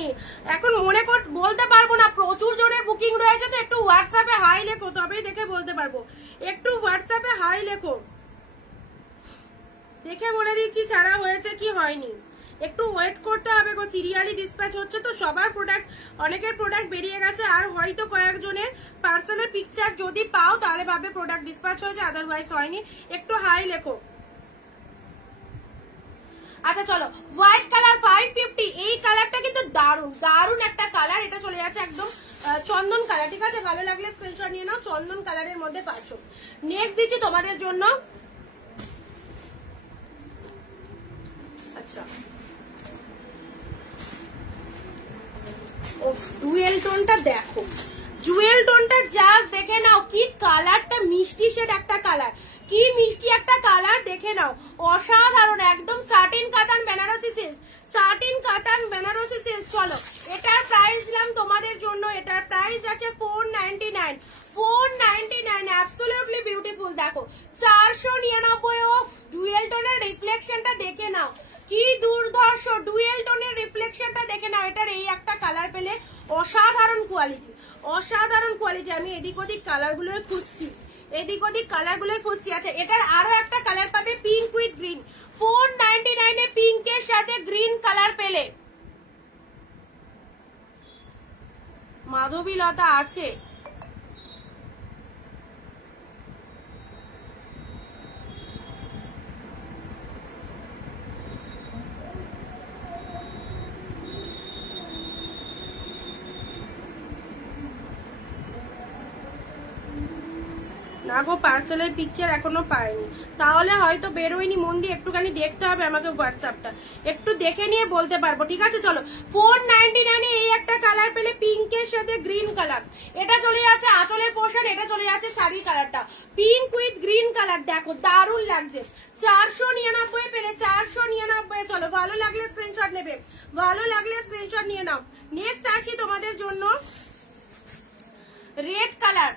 এখন মনে বলতে পারবো না, প্রচুর জনের বুকিং রয়েছে, তো একটু হোয়াটসঅ্যাপে হাই লেখো, তবেই দেখে বলতে পারবো। একটু হোয়াটসঅ্যাপে হাই লেখো, দেখে বলে দিচ্ছি ছাড়া হয়েছে কি হয়নি। একটু ওয়েট করতে হবে গো, সিরিয়ালি ডিসপ্যাচ হচ্ছে তো সবার প্রোডাক্ট, অনেকের প্রোডাক্ট বেরিয়ে গেছে, আর হয়তো কয়েকজনের পার্সেলের পিকচার যদি পাও তাহলে ভাবে প্রোডাক্ট ডিসপ্যাচ হয়েছে, আদারওয়াইজ হয়নি। একটু হাই লেখো। আচ্ছা চলো হোয়াইট কালার 550। এই কালারটা কিন্তু দারুন, দারুন একটা কালার। এটা চলে যাচ্ছে একদম চন্দন কালার, ঠিক আছে? ভালো লাগলে স্ক্রিনশট নিয়ে নাও, চন্দন কালারের মধ্যে পাচ্ছ। নেক্সট দিচ্ছি তোমাদের জন্য, আচ্ছা ও ডুয়েল টোনটা দেখো, জুয়েল টোনটা জাস্ট দেখে নাও, কি কালারটা মিষ্টি শেড একটা কালার, কি মিষ্টি একটা কালার, দেখে নাও অসাধারণ, একদম সাটিন কাতান বেনারসি সিল্ক, সাটিন কাতান বেনারসি সিল্ক। চলো এটার প্রাইস দিলাম তোমাদের জন্য, এটার প্রাইস আছে 499। 499 অ্যাবসলিউটলি বিউটিফুল। দেখো 499 অফ। ডুয়েল টোনের রিফ্লেকশনটা দেখে নাও, কি দুর্ধর্ষ ডুয়েল টোনের রিফ্লেকশনটা দেখে নাও। এটার এই একটা কালার পেলে অসাধারণ কোয়ালিটি, অসাধারণ কোয়ালিটি। আমি এদিক ওদিক কালার গুলো খুঁজছি, এদিক ওদিক কালার গুলো খুঁজছি। আছে এটার আরো একটা কালার পাবে পিঙ্ক উইথ গ্রিন, 499 এ পিঙ্কের সাথে গ্রিন কালার পেলে। মাধবীলতা আছে, না গো পার্সেলের পিকচার এখনো পাইনি, তাহলে হয়তো বেরোয়নি। মন দিয়ে একটুখানি দেখতে হবে আমাকে হোয়াটসঅ্যাপটা, একটু দেখে নিয়ে বলতে পারবো, ঠিক আছে? চলো 499 এ এই একটা কালার পেলে পিঙ্কের সাথে গ্রিন কালার। এটা চলে যাচ্ছে আঁচলের পোর্শন, এটা চলে যাচ্ছে শাড়ির কালারটা, পিঙ্ক উইথ গ্রিন কালার। দেখো দারুণ লাগছে। 499 পেলে 499। চলো ভালো লাগলে স্ক্রিনশট নেবে, ভালো লাগলে স্ক্রিনশট নিয়ে নাও। নেক্সট আসি তোমাদের জন্য রেড কালার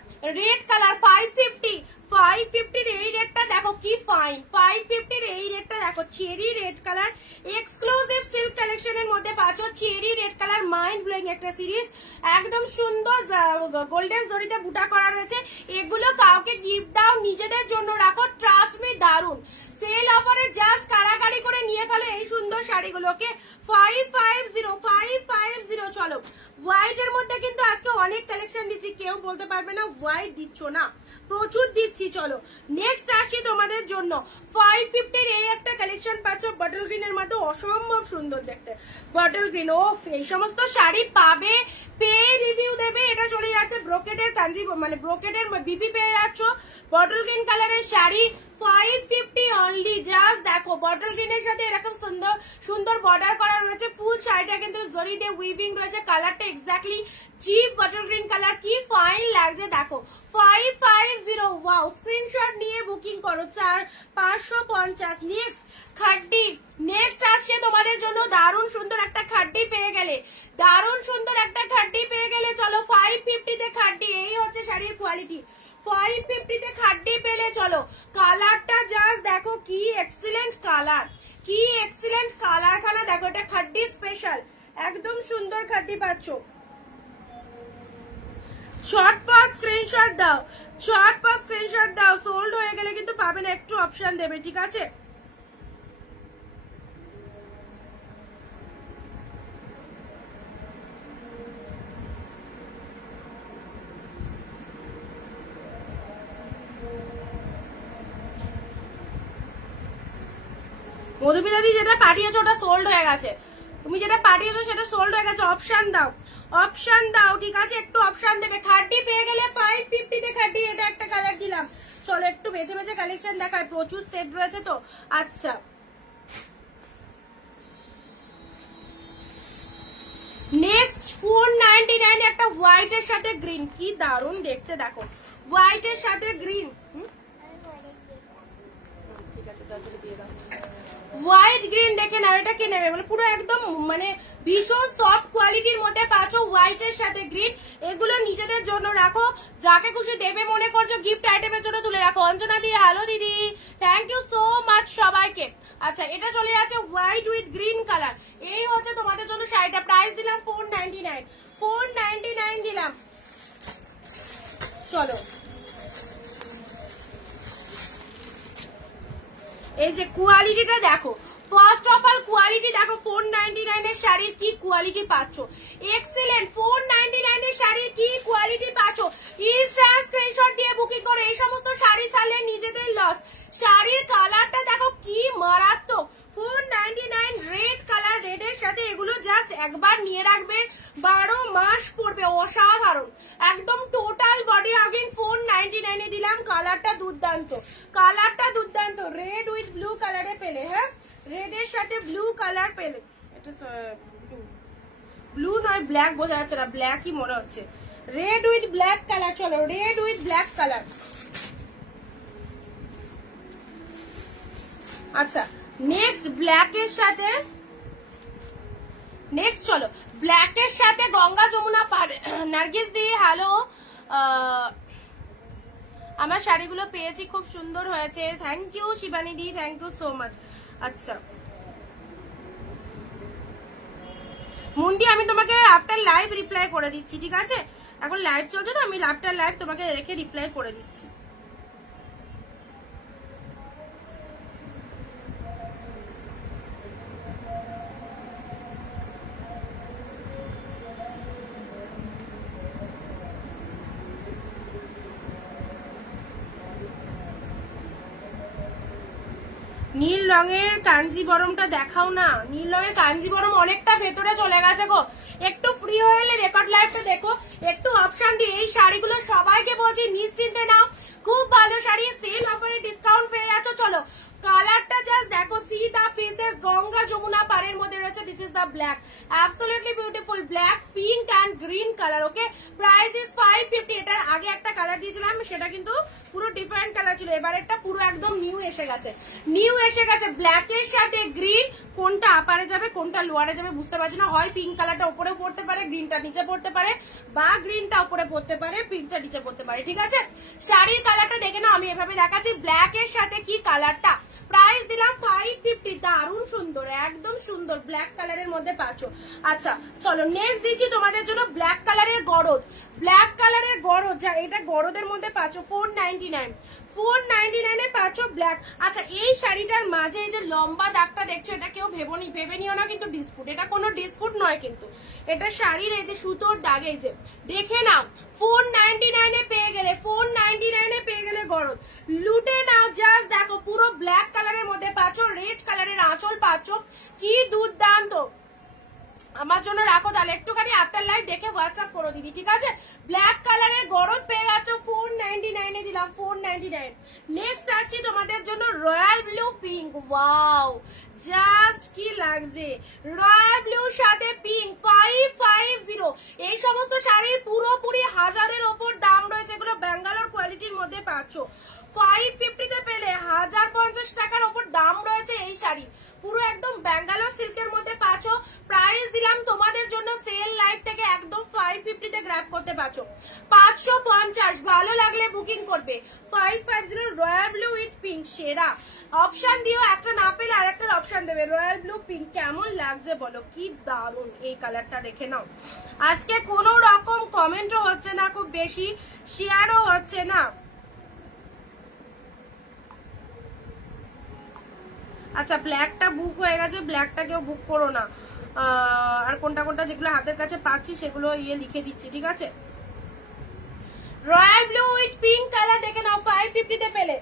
550 550 এই রেটটা দেখো কি ফাইন, 550 এই রেটটা দেখো, cherry red colour exclusive silk কালেকশনের মধ্যে পাচ্ছ। Cherry red colour mind blowing একটা সিরিজ, একদম সুন্দর গোল্ডেন জরিতে বুটা করা রয়েছে। এগুলো কাউকে গিফট দাও, নিজেদের জন্য রাখো, ট্রাস্ট মি দারুন। সেল অফারে জাস্ট কারাকারি করে নিয়ে ফেলো এই সুন্দর শাড়িগুলোকে। 550 চলো। হোয়াইট এর মধ্যে কিন্তু আজকে অনেক কালেকশন দিচ্ছি, কেউ বলতে পারবে না হোয়াইট দিচ্ছ না, প্রচুর দিচ্ছি। চলো নেক্সট আসছি তোমাদের জন্য। 550 এই একটা কালেকশন পাচ্ছ বটল গ্রিন এর মধ্যে, অসম্ভব সুন্দর দেখতে বটল গ্রিন। ও এই সমস্ত শাড়ি পাবে, পেয়ে রিভিউ দেবে। এটা চলে যাচ্ছে ব্রোকেডের কাঞ্জি, মানে ব্রোকেডের বিপি পেয়ে যাচ্ছ বটল গ্রিন কালারের শাড়ি 550 অনলি। জাস্ট দেখো বটল গ্রিনের সাথে এরকম সুন্দর সুন্দর বর্ডার করা রয়েছে। ফুল শাড়িটা কিন্তু জরি দিয়ে উইভিং রয়েছে, কালারটা exactly cheap bottle green colour, কি ফাইন লাগছে দেখো। 550 ওয়াও, স্ক্রিনশট নিয়ে বুকিং করো। 550। নেক্সট খাড্ডি, নেক্সট আসছে তোমাদের জন্য দারুণ সুন্দর একটা খাড্ডি পেয়ে গেলে, দারুণ সুন্দর একটা খাড্ডি পেয়ে গেলে। চলো 550 তে খাড্ডি, এই হচ্ছে শাড়ির কোয়ালিটি। 550 তে খাড্ডি পেলে চলো। কালারটা জাস্ট দেখো কি এক্সিলেন্ট কালার, কি এক্সিলেন্ট কালার খানা দেখো, এটা খাড্ডি স্পেশাল, একদম সুন্দর খাড্ডি পাচ্ছ। শর্টপট স্ক্রিনশট দাও, শর্টপট স্ক্রিনশট দাও, সোল্ড হয়ে গেলে কিন্তু পাবে না, একটু অপশন দেবে, ঠিক আছে? মধুমিতাদি যেটা পাঠিয়েছো ওটা সোল্ড হয়ে গেছে, তুমি যেটা পাঠিয়েছো সেটা সোল্ড হয়ে গেছে। অপশন দাও, অপশন দাও, ঠিক আছে? একটু অপশন দেবে। খাড্ডি পেয়ে গেলে 550 তে খাড্ডি, এটা একটা কালার দিলাম। চলো একটু বেছে বেছে কালেকশন দেখায়, প্রচুর সেট রয়েছে তো। আচ্ছা নেক্সট 499 একটা হোয়াইট এর সাথে গ্রিন, কি দারুণ দেখতে দেখো, হোয়াইট এর সাথে গ্রিন। ঠিক আছে তাড়াতাড়ি দিয়ে দাও। হোয়াইট গ্রিন দেখে নাও, এটা কে নেবে? মানে পুরো একদম মানে ভীষণ সফট কোয়ালিটির মধ্যে পাচ্ছ হোয়াইট এর সাথে গ্রিন। এগুলো নিজেদের জন্য রাখো, যাকে খুশি দেবে মনে করছো গিফট আইটেমের জন্য তুলে রাখো। অঞ্জনা দি হ্যালো দিদি, থ্যাংক ইউ সো মাচ সবাইকে। আচ্ছা এটা চলে যাচ্ছে হোয়াইট উইথ গ্রিন কালার, এই হচ্ছে তোমাদের জন্য শাড়িটা। প্রাইস দিলাম 499, 499 দিলাম। চলো এই যে কোয়ালিটিটা দেখো, ফার্স্ট অফ অল কোয়ালিটি দেখো, 499 এর শাড়ির কি কোয়ালিটি পাচ্ছ, এক্সিলেন্ট। 499 এর শাড়ির কি কোয়ালিটি পাচ্ছ, ইনস্ট্যান্ট স্ক্রিনশট দিয়ে বুকিং করো। এই সমস্ত শাড়ি ছাড়লে নিজেদের লস। শাড়ির কালারটা দেখো কি মারাত্মক, 499 রেড কালার, রেডের সাথে এগুলো জাস্ট একবার নিয়ে রাখবে, 12 মাস পরবে, অসাধারণ একদম। টোটাল বডি আগেন 499 এ দিলাম। কালারটা দুর্দান্ত, কালারটা দুর্দান্ত, রেড উইথ ব্লু কালারে পেলে। হ্যাঁ রেডের সাথে ব্লু কালার পেলে, এটা ব্লু নয় ব্ল্যাক, বোঝা যাচ্ছে না, ব্ল্যাকই মনে হচ্ছে। রেড উইথ ব্ল্যাক কালার, চলো রেড উইথ ব্ল্যাক কালার। আচ্ছা নেক্সট ব্ল্যাকের সাথে, নেক্সট চলো ব্ল্যাকের সাথে গঙ্গা যমুনা পাড়। নার্গিস দি হ্যালো, আমার শাড়িগুলো পেয়েছি, খুব সুন্দর হয়েছে, থ্যাংক ইউ শিবানী দি, থ্যাংক ইউ সো মাচ। আচ্ছা মুন্ডি আমি তোমাকে আফটার লাইভ রিপ্লাই করে দিচ্ছি, ঠিক আছে? এখন লাইভ চলছে তো, আমি আফটার লাইভ তোমাকে রেখে রিপ্লাই করে দিচ্ছি। নীল রঙের কাঞ্জিবরমটা দেখাও না, নীল রঙের কাঞ্জিবরম অনেকটা ভেতরে চলে গেছে গো, একটু ফ্রি হয়ে রেকর্ড লাইভটা দেখো, একটু অপশন দিয়ে। এই শাড়িগুলো সবাইকে বলছি নিশ্চিন্তে নাও, খুব ভালো শাড়ি, সেল অফারে ডিসকাউন্ট পেয়ে যাচ্ছ। চলো কালারটা জাস্ট দেখো, see the pieces, Ganga Jamuna পাড়ের মধ্যে রয়েছে। This is the black, absolutely beautiful black, pink and green colour. Okay, price is 550। এটার আগে একটা কালার দিয়েছিলাম, সেটা কিন্তু পুরো ডিফারেন্ট কালার ছিল, এবার একটা পুরো একদম নিউ এসে গেছে, নিউ এসে গেছে। ব্ল্যাকের সাথে গ্রিন, কোনটা আপারে যাবে কোনটা লোয়ারে যাবে বুঝতে পারছি না। হয় পিঙ্ক কালারটা উপরে পড়তে পারে, গ্রিনটা নিচে পড়তে পারে, বা গ্রিনটা উপরে পড়তে পারে, পিঙ্কটা নিচে পড়তে পারে। ঠিক আছে, শাড়ির কালারটা দেখে না, আমি এভাবে দেখাচ্ছি। ব্ল্যাকের সাথে কি কালারটা, প্রাইস দিলাম 550। দারুণ সুন্দর, একদম সুন্দর ব্ল্যাক কালারের মধ্যে পাচ্ছ। আচ্ছা চলো নেক্সট দিচ্ছি তোমাদের জন্য ব্ল্যাক কালারের গরদ, ব্ল্যাক কালারের গরদ, যা এটা গরদের মধ্যে পাচ্ছ 499, 499 এ পাচ্ছ ব্ল্যাক। আচ্ছা এই শাড়িটার মাঝে এই যে লম্বা দাগটা দেখছো, এটা কেউ ভেবে নিও না কিন্তু ডিসপুট, এটা কোনো ডিসপুট নয় কিন্তু, এটা শাড়ির এই যে সুতোর দাগ, এই যে দেখে নাও 499 এ পেয়ে গেলে, 499 এ পেয়ে গেলে গরদ, লুটে নাও। জাস্ট দেখো পুরো ব্ল্যাক কালারের মধ্যে পাচ্ছ, রেড কালারের আঁচল পাচ্ছ, কি দুর্দান্ত। আমার জন্য রাখো তাহলে, একটুখানি আফটার লাইভ দেখে হোয়াটসঅ্যাপ করো দিদি, ঠিক আছে। ব্ল্যাক কালারের গরদ পেয়ে যাচ্ছ 499 এ দিলাম, 499। নেক্সট আসছি তোমাদের জন্য royal blue pink. Wow just কি লাগছে, রয়্যাল ব্লু সাথে পিঙ্ক 550। এই সমস্ত শাড়ির পুরোপুরি 1000-এর ওপর দাম রয়েছে, এগুলো ব্যাঙ্গালোর কোয়ালিটির মধ্যে পাচ্ছ। 550 তে পেলে 1050 টাকার ওপর দাম রয়েছে এই শাড়ি, পুরো একদম ব্যাঙ্গালোর সিল্কের মধ্যে পাচ্ছ। প্রাইস দিলাম তোমাদের জন্য সেল লাইভ থেকে একদম 550 তে গ্র্যাব করতে পারছো, 550। ভালো লাগলে বুকিং করবে। 550 রয়্যাল ব্লু উইথ পিঙ্ক, সেরা অপশন দিও, একটা না পেলে আর একটা অপশন দেবে। রয়্যাল ব্লু পিঙ্ক কেমন লাগছে বলো, কি দারুণ এই কালারটা দেখে নাও। আজকে কোনো রকম কমেন্টও হচ্ছে না, খুব বেশি শেয়ারও হচ্ছে না। আচ্ছা ব্ল্যাকটা বুক হয়ে গেছে, ব্ল্যাকটা কেউ বুক করো না। আর কোনটা কোনটা যেগুলো হাতের কাছে পাচ্ছি সেগুলো লিখে দিচ্ছি, ঠিক আছে। Royal blue with pink colour দেখে নাও 550 তে পেলে।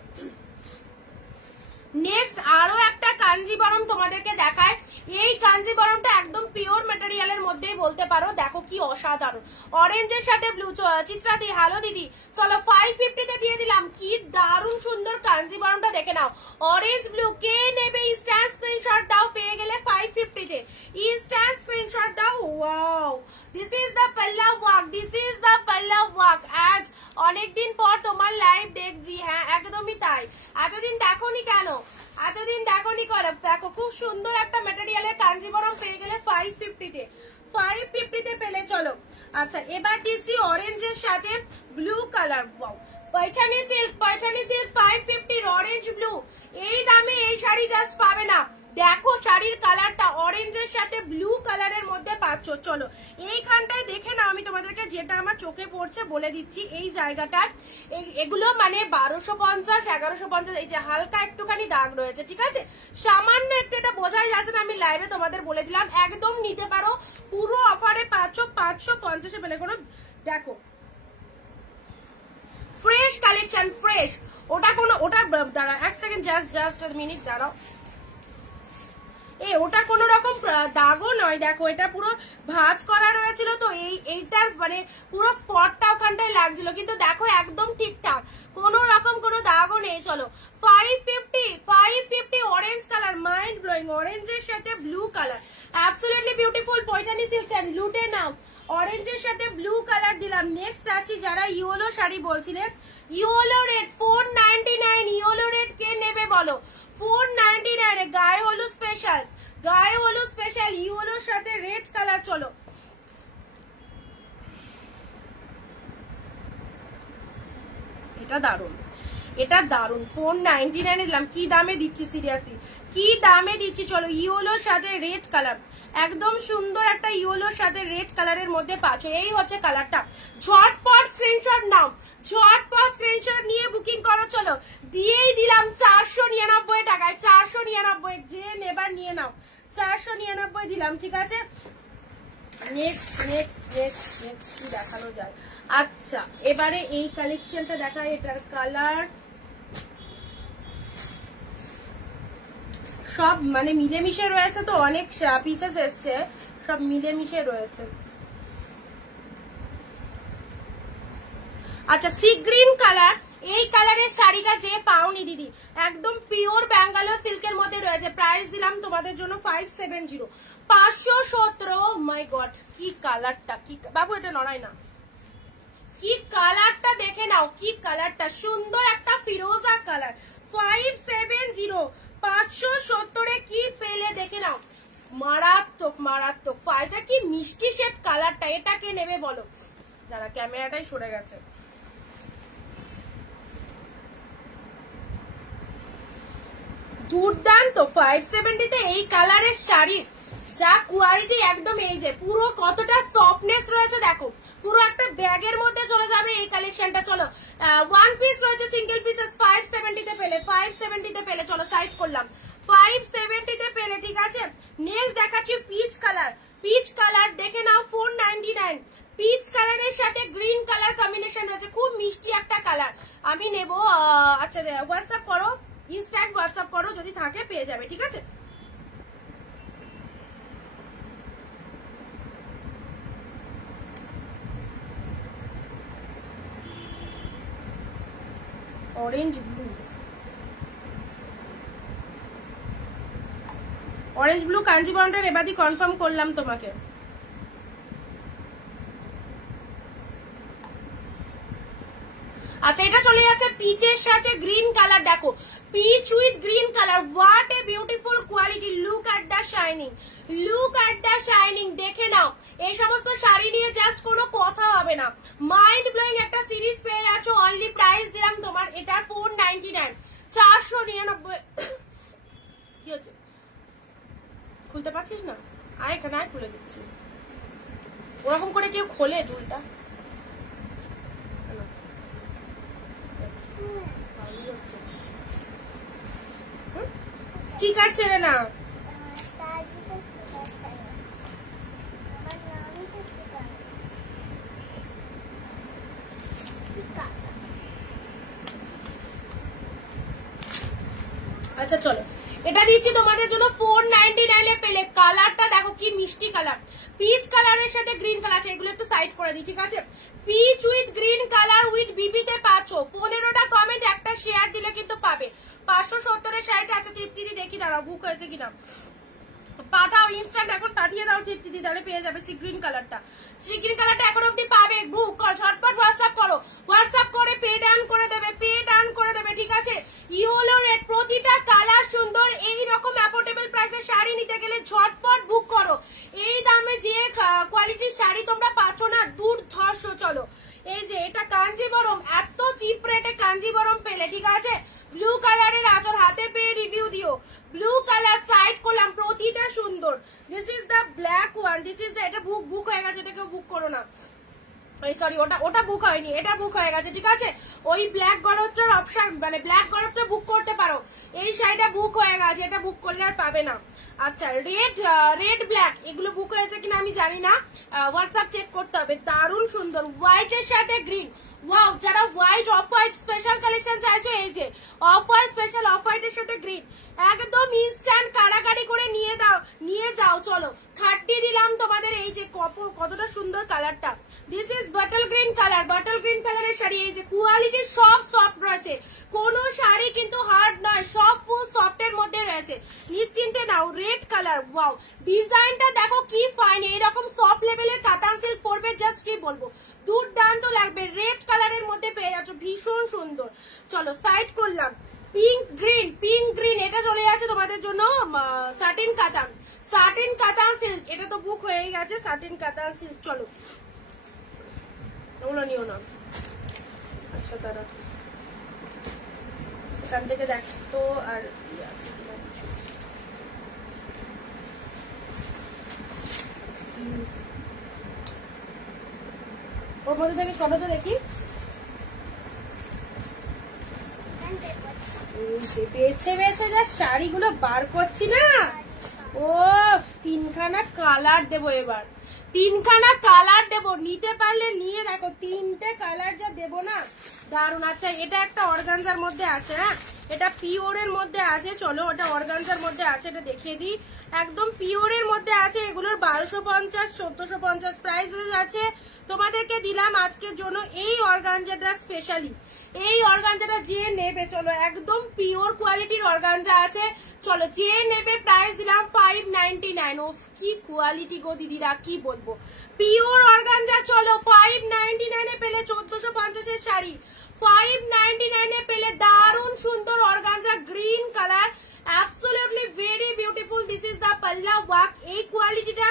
নেক্সট আরো একটা কাঞ্জিবরম তোমাদেরকে দেখায়, এই কাঞ্জিবরমটা একদম পিওর ম্যাটেরিয়ালের মধ্যেই বলতে পারো, দেখো কি অসাধারণ, অরেঞ্জের সাথে ব্লু। চিত্রাদি হ্যালো দিদি, চলো 550 তে দিয়ে দিলাম, কি দারুণ সুন্দর কাঞ্জিবরমটা দেখে নাও, অরেঞ্জ ব্লু। কে নেবে ইনস্ট্যান্ট স্ক্রিনশট দাও, পেয়ে গেলে 550 তে, ইনস্ট্যান্ট স্ক্রিনশট দাও। ওয়াও দিস ইজ দ্য পাল্লা ওয়ার্ক, দিস ইজ দ্য পাল্লা ওয়ার্ক। আজ অনেকদিন পর তোমার লাইভ দেখছি, হ্যাঁ একদমই তাই। এতদিন দেখোনি কেন, এতদিন দেখোনি করো, দেখো খুব সুন্দর একটা ম্যাটেরিয়ালের কাঞ্জিবরম পেয়ে গেলে 550 তে, 550 তে পেলে। চলো আচ্ছা এবার দিচ্ছি অরেঞ্জের সাথে blue colour. Wow Paithani silk, Paithani silk 550 orange blue. এই দামে এই শাড়ি জাস্ট পাবে না। দেখো শাড়ির কালারটা অরেঞ্জের সাথে ব্লু কালারের মধ্যে পাচ্ছ। চলো এইখানটায় দেখে না, আমি তোমাদেরকে যেটা আমার চোখে পড়ছে বলে দিচ্ছি। এই জায়গাটার এগুলো মানে 1250, 1150, এই যে হালকা একটুখানি দাগ রয়েছে, ঠিক আছে, সামান্য একটু, এটা বোঝাই যাচ্ছে না, আমি লাইভে তোমাদের বলে দিলাম। একদম নিতে পারো, পুরো অফারে পাচ্ছ 550 পেলে। কোনো দেখো ফ্রেশ কালেকশন, ফ্রেশ। ওটা কোনো, ওটা দাঁড়া এক সেকেন্ড, জাস্ট মিনিট দাঁড়াও। ওটা কোন রকম দাগও নয়, দেখো এটা পুরো ভাঁজ করা রয়েছিল, তো এইটার মানে পুরো স্পটটা ওখানটায় লাগছিল, কিন্তু দেখো একদম ঠিকঠাক, কোন রকম কোনো দাগও নেই। চলো 550 অরেঞ্জ কালার, মাইন্ড ব্লোয়িং, অরেঞ্জের সাথে blue colour, absolutely beautiful Paithani silk and লুটে নাও। অরেঞ্জের সাথে ব্লু কালার দিলাম। নেক্সট আসি যারা ইয়েলো শাড়ি বলছিলে, ইয়েলো রেড 499, ইয়েলো রেড কে নেবে বলো, 499 গায়ে হলুদ স্পেশাল, গায়ে হলুদ স্পেশাল ইয়েলোর সাথে রেড কালার। চলো এটা দারুন, এটা দারুন, 499 দিলাম। কি দামে দিচ্ছি, সিরিয়াসলি কি দামে দিচ্ছি। চলো ইয়েলোর সাথে রেড কালার, একদম সুন্দর একটা ইয়েলোর সাথে রেড কালারের মধ্যে পাচ্ছ। এই হচ্ছে কালারটা। ঝটপট স্ক্রিনশট নাও, ঝটপট স্ক্রিনশট নিয়ে বুকিং করো। চলো দিয়েই দিলাম 499 টাকায়, 499, যে নেবার নিয়ে নাও, 499 দিলাম, ঠিক আছে। নেক্সট কি দেখানো যায়। আচ্ছা এবারে এই কালেকশনটা দেখা, এটার কালার সব মানে মিলেমিশে রয়েছে, তো অনেক পিসেস এসছে, সব মিলেমিশে রয়েছে। আচ্ছা সি গ্রিন কালার, এই কালারের শাড়িটা যে পাওনি দিদি, একদম পিওর ব্যাঙ্গালোর সিল্কের মধ্যে রয়েছে। প্রাইস দিলাম তোমাদের জন্য 570, 517। মাই গড, কি কালারটা, কি বাবু এটা নড়াই না, কি কালারটা দেখে নাও, কি কালারটা সুন্দর, একটা ফিরোজা কালার। 570, 517 কি পেলে দেখে নাও, মারাত্মক মারাত্মক। ফাইজা কি মিষ্টি শেড কালারটা, এটা কে নেবে বলো? দাঁড়া, ক্যামেরাটাই সরে গেছে। দুর্দান্ত 570-তে এই কালারের শাড়ি, যা কোয়ালিটি একদম, এই যে পুরো কতটা সফটনেস রয়েছে দেখো, পুরো একটা ব্যাগের মধ্যে চলে যাবে এই কালেকশনটা। চলো ওয়ান পিস রয়েছে, সিঙ্গেল পিসেস 570-তে পেলে, 570-তে পেলে। চলো সাইড করলাম, 570-তে পেলে, ঠিক আছে। নেক্সট দেখাচ্ছি পিচ কালার, পিচ কালার দেখে নাও 499। পিচ কালারের সাথে গ্রিন কালার কম্বিনেশন রয়েছে, খুব মিষ্টি একটা কালার। আমি নেব, আচ্ছা হোয়াটসঅ্যাপ করো, ইনস্ট্যান্ট হোয়াটসঅ্যাপ করো, যদি থাকে পেয়ে যাবে, ঠিক আছে। অরেঞ্জ ব্লু, অরেঞ্জ ব্লু কাঞ্জিবরমটা এবারই কনফার্ম করলাম তোমাকে। আচ্ছা, এটা চলে যাচ্ছে পিচের সাথে গ্রিন কালার। দেখো peach with green colour, what a beautiful quality. Look at the shining, look at the shining, দেখে নাও। এই সমস্ত শাড়ি নিয়ে জাস্ট কোনো কথা হবে না, মাইন্ড ব্লোয়িং একটা সিরিজ পেয়ে যাচ্ছ। অনলি প্রাইস দিলাম তোমার এটা 499, 499। কি হচ্ছে, খুলতে পারছিস না? আয় এখানে আয়, খুলে দিচ্ছি। ওরকম করে কেউ খোলে চুলটা? স্টিকার ছেড়ে না, আচ্ছা চলো এটা দিচ্ছি তোমাদের জন্য 499-এ পেলে। কালারটা দেখো কি মিষ্টি কালার, পিচ কালারের সাথে গ্রিন কালার আছে। এগুলো একটু সাইড করে দিই, ঠিক আছে। Peach with green colour with বিবিতে পাচ্ছ। 15টা কমেন্ট, একটা শেয়ার দিলে কিন্তু পাবে। 570-এর শাড়িটা আছে। তৃপ্তিদি দেখি দাঁড়াও বুক হয়েছে কিনা, পাঠাও ইনস্ট্যান্ট, এখন পাঠিয়ে দাও তৃপ্তিদি, তাহলে পেয়ে যাবে সি গ্রিন কালারটা। সি গ্রিন কালারটা এখন অব্দি পাবে, বুক কর ঝটপট, হোয়াটসঅ্যাপ করো, হোয়াটসঅ্যাপ করে পে ডান করে দেবে, পে ডান করে দেবে, ঠিক আছে। ইয়েলো রেড, প্রতিটা কালার সুন্দর। এই রকম অ্যাফোর্ডেবল প্রাইসের শাড়ি নিতে গেলে ঝটপট বুক করো। এই দামে যে কোয়ালিটির শাড়ি তোমরা পাচ্ছ না, দুর্ধর্ষ। চলো এই যে এটা কাঞ্জিবরম, এত চিপ রেটে কাঞ্জিবরম পেলে, ঠিক আছে। ব্লু কালারের আঁচল, হাতে পেয়ে রিভিউ দিও। ব্লু কালার সাইড করলাম, প্রতিটা সুন্দর। This is the black one, this is the, এটা বুক হয়ে গেছে, এটা কেউ বুক করো না। সরি, ওটা বুক হয়নি, এটা বুক হয়ে গেছে, ঠিক আছে। ওই ব্ল্যাক গরবটার অপশন, মানে ব্ল্যাক গরবটা বুক করতে পারো। এই শাড়িটা বুক হয়ে গেছে, এটা বুক করলে আর পাবে না। আচ্ছা রেড ব্ল্যাক এগুলো বুক হয়েছে কিনা আমি জানি না, হোয়াটসঅ্যাপ চেক করতে হবে। দারুণ সুন্দর, হোয়াইট এর সাথে গ্রিন। ওয়াও, যারা white off white special collection চাইছো, এই যে অফ হোয়াইট স্পেশাল, অফ হোয়াইটের সাথে গ্রিন, একদম ইনস্ট্যান্ট কারাকারি করে নিয়ে যাও। চলো 30 দিলাম তোমাদের। এই যে কতটা সুন্দর কালারটা, this is bottle green colour, bottle green কালারের শাড়ি। এই যে কোয়ালিটি সব সফট রয়েছে, কোনো শাড়ি কিন্তু হার্ড নয়, সব ফুল সফটের মধ্যে রয়েছে, নিশ্চিন্তে নাও। রেড কালার, ওয়াও, ডিজাইনটা দেখো কি ফাইন। এইরকম সফট লেভেলের কাতান সিল্ক পরবে, জাস্ট কি বলবো, দুর্দান্ত লাগবে। রেড কালারের মধ্যে পেয়ে যাচ্ছ, ভীষণ সুন্দর। চলো সাইড করলাম। পিঙ্ক গ্রিন, পিঙ্ক গ্রিন, এটা চলে যাচ্ছে তোমাদের জন্য সাটিন কাতান, সাটিন কাতান সিল্ক। এটা তো বুক হয়ে গেছে, সাটিন কাতান সিল্ক। চলো ওগুলো নিও না। আচ্ছা তারা এখান থেকে দেখতো আর ওর মধ্যে থেকে সবাই তো দেখি। বেছে বেছে যা শাড়িগুলো বার করছি না, ও 3খানা কালার দেবো এবার, 3খানা কালার দেবো। নিতে পারলে নিয়ে দেখো, 3টে কালার যা দেবো না, দারুণ। আচ্ছা এটা একটা অর্গানজার মধ্যে আছে, হ্যাঁ এটা পিওরের মধ্যে আছে, চলো ওটা অর্গানজার মধ্যে আছে, এটা দেখিয়ে দিই। একদম পিওরের মধ্যে আছে, এগুলোর 1250 1450 প্রাইস আছে। তোমাদেরকে দিলাম আজকের জন্য এই অর্গানজাটা স্পেশালি, এই অর্গানজাটা যে নেবে, চলো একদম পিওর কোয়ালিটির অর্গানজা আছে, চলো যে নেবে প্রাইস দিলাম 599। ও কি কোয়ালিটি গো দিদিরা, কি বলবো, পিওর অর্গানজা। চলো 599 এ পেলে 1450 এর শাড়ি, 599 এ পেলে দারুণ সুন্দর organza green colour, absolutely very beautiful. This is the palla work. এই কোয়ালিটিটা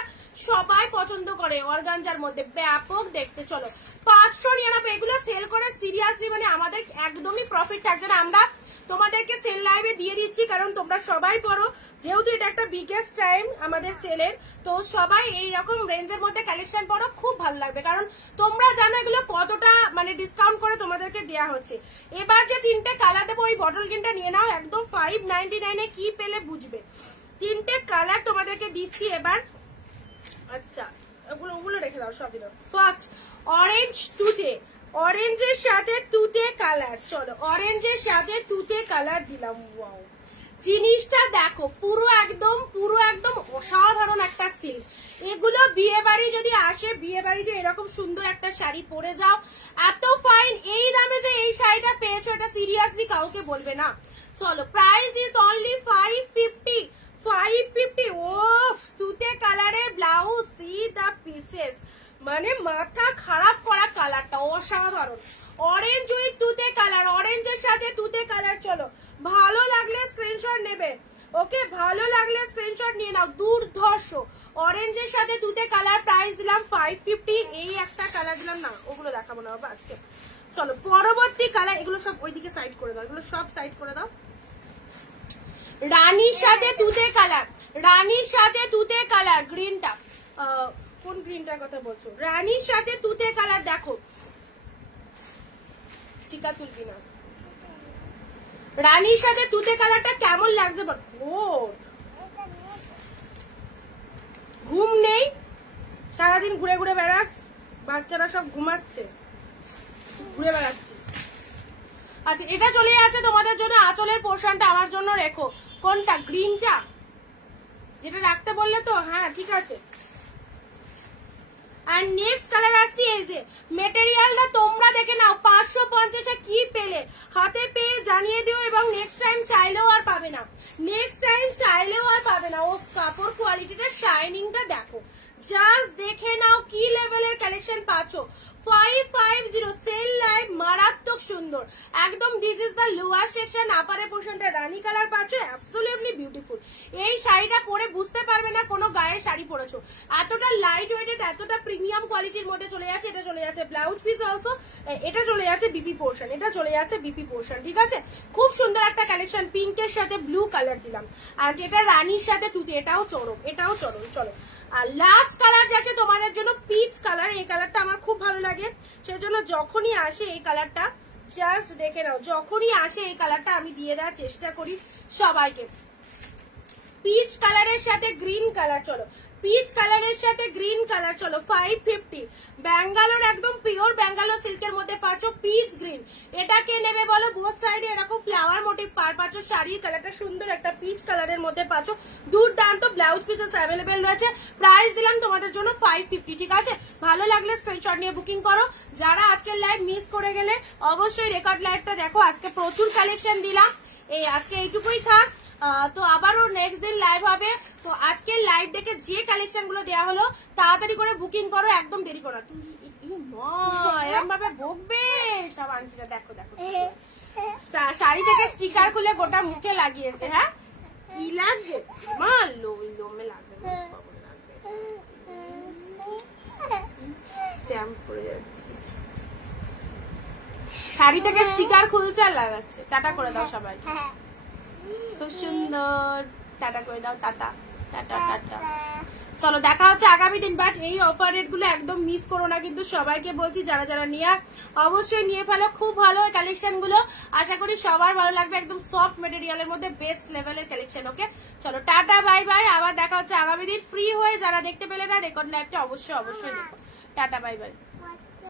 সবাই পছন্দ করে অর্গানজার মধ্যে, ব্যাপক দেখতে। চলো 599, এগুলো সেল করে সিরিয়াসলি মানে আমাদের একদমই প্রফিট থাকছে না। আমরা তোমাদেরকে সেল লাইভে দিয়ে দিচ্ছি কারণ তোমরা সবাই পড়ো, যেহেতু এটা একটা বিগেস্ট টাইম আমাদের সেলের, তো সবাই এইরকম রেঞ্জের মধ্যে কালেকশন পড়ো, খুব ভালো লাগবে কারণ তোমরা জানো এগুলো কতটা মানে ডিসকাউন্ট করে তোমাদেরকে দেওয়া হচ্ছে। এবার যে 3টে কালার দেবো ওই বটল গ্রিনটা নিয়ে নাও, একদম 599 এ কি পেলে বুঝবে। 3টে কালার তোমাদেরকে দিচ্ছি এবার। আচ্ছা ওগুলো রেখে দাও সব দিলো। ফার্স্ট অরেঞ্জ তুতে, অরেঞ্জের সাথে তুতে কালার, চলো অরেঞ্জের সাথে তুতে কালার দিলাম। ওয়াও, জিনিসটা দেখো পুরো একদম অসাধারণ একটা সিল্ক। এগুলো বিয়ে বাড়ি যদি আসে, বিয়ে বাড়িতে এরকম সুন্দর একটা শাড়ি পরে যাও, এত ফাইন, এই দামে যে এই শাড়িটা পেয়েছো এটা সিরিয়াসলি কাউকে বলবে না। চলো প্রাইস ইজ অনলি 550, 550। ও তুতে কালারের ব্লাউজ, সি দা পিসেস, মানে মাথা খারাপ করা কালারটা অসাধারণ। অরেঞ্জ উইথ তুতে কালার, অরেঞ্জের সাথে তুতে কালার। চলো ভালো লাগলে স্ক্রিনশট নেবে, ওকে, ভালো লাগলে স্ক্রিনশট নিয়ে নাও। দুর্ধর্ষ অরেঞ্জের সাথে তুতে কালার, প্রাইস দিলাম 550। এই একটা কালার দিলাম না, ওগুলো দেখাবো না বাবা আজকে। চলো পরবর্তী কালার, এগুলো সব ওইদিকে সাইড করে দাও, এগুলো সব সাইড করে দাও। রানীর সাথে তুতে কালার, রানীর সাথে তুতে কালার, গ্রিনটা, কোন গ্রিনটার কথা বলছো? রানীর সাথে তুতে কালার, দেখো টিকা তুলবি না, রানীর সাথে তুতে কালারটা কেমন লাগছে বল। ঘুম নেই, সারাদিন ঘুরে ঘুরে বেড়াস, বাচ্চারা সব ঘুমাচ্ছে, ঘুরে বেড়াচ্ছি। আচ্ছা এটা চলে যাচ্ছে তোমাদের জন্য, আঁচলের পোর্শনটা আমার জন্য রেখো। কোনটা? গ্রিনটা, যেটা রাখতে বললে তো, হ্যাঁ ঠিক আছে। আর নেক্সট কালার আসছে, এই যে মেটেরিয়ালটা তোমরা দেখে নাও, 550 কি পেলে হাতে পেয়ে জানিয়ে দিও, এবং নেক্সট টাইম চাইলেও আর পাবে না, নেক্সট টাইম চাইলেও আর পাবে না। ও কাপড় কোয়ালিটিটা, শাইনিংটা দেখো, জাস্ট দেখে নাও কি লেভেলের কালেকশন পাচ্ছ। 550 সেল লাইভ, মারাত্মক সুন্দর একদম। This is the lower section, আপারের পোর্শনটা রানী কালার পাচ্ছ, অ্যাবসলিউটলি বিউটিফুল। এই শাড়িটা পরে বুঝতে পারবে না কোনো গায়ে শাড়ি পরেছো, এতটা লাইট ওয়েটেড, এতটা প্রিমিয়াম কোয়ালিটির মধ্যে চলে যাচ্ছে। এটা চলে যাচ্ছে ব্লাউজ পিস অলসো, এটা চলে যাচ্ছে বিপি পোর্শন, এটা চলে যাচ্ছে বিপি পোর্শন, ঠিক আছে। খুব সুন্দর একটা কালেকশন, পিঙ্কের সাথে ব্লু কালার দিলাম, আর যেটা রানীর সাথে তুতে, এটাও চরম, এটাও চরম। চলো আর লাস্ট কালার যাচ্ছে তোমাদের জন্য পিচ কালার, এই কালারটা আমার খুব ভালো লাগে, সেজন্য যখনই আসে এই কালারটা জাস্ট দেখে নাও, যখনই আসে এই কালারটা আমি দিয়ে দেওয়ার চেষ্টা করি সবাইকে। পিচ কালারের সাথে গ্রিন কালার, চলো পিচ কালারের সাথে গ্রিন কালার, চলো 550। ব্যাঙ্গালোর, একদম পিওর ব্যাঙ্গালোর সিল্কের মধ্যে পাচ্ছ পিচ গ্রিন। এটা কে নেবে বলো? বোথ সাইডে এরকম ফ্লাওয়ার মোটিভ পাচ্ছ, শাড়ির কালারটা সুন্দর একটা পিচ কালারের মধ্যে পাচ্ছ, দুর্দান্ত ব্লাউজ পিসেস অ্যাভেলেবেল রয়েছে। প্রাইস দিলাম তোমাদের জন্য 550, ঠিক আছে। ভালো লাগলে স্ক্রিনশট নিয়ে বুকিং করো। যারা আজকের লাইভ মিস করে গেলে অবশ্যই রেকর্ড লাইভটা দেখো, আজকে প্রচুর কালেকশন দিলাম। এই আজকে এইটুকুই থাক, তো আবারও নেক্সট দিন লাইভ হবে। তো আজকে লাইভ দেখে যে কালেকশন গুলো দেওয়া হলো তাড়াতাড়ি করে বুকিং করো, একদম দেরি করো। এরকম ভাবে বকবে সব আন্টিরা। দেখো দেখো শাড়ি থেকে স্টিকার খুলে গোটা মুখে লাগিয়েছে। হ্যাঁ কি লাগছে মা? লোমে লাগবে, স্ট্যাম্প করে যাচ্ছে, শাড়ি থেকে স্টিকার খুলছে আর লাগাচ্ছে। টাটা করে দাও সবাই, খুব সুন্দর, টাটা করে দাও, টাটা টাটা টাটা। চলো দেখা হচ্ছে আগামী দিন, বাট এই অফার রেট গুলো একদম মিস করো না কিন্তু, সবাইকে বলছি যারা যারা নিয়ে অবশ্যই নিয়ে ফেলো, খুব ভালো কালেকশন গুলো, আশা করি সবার ভালো লাগবে। একদম সফট মেটেরিয়ালের মধ্যে বেস্ট লেভেলের কালেকশন। ওকে চলো টাটা বাই বাই, আবার দেখা হচ্ছে আগামী দিন। ফ্রি হয়ে যারা দেখতে পেলে না রেকর্ড লাইভটা অবশ্যই দেখো। Tata bye bye.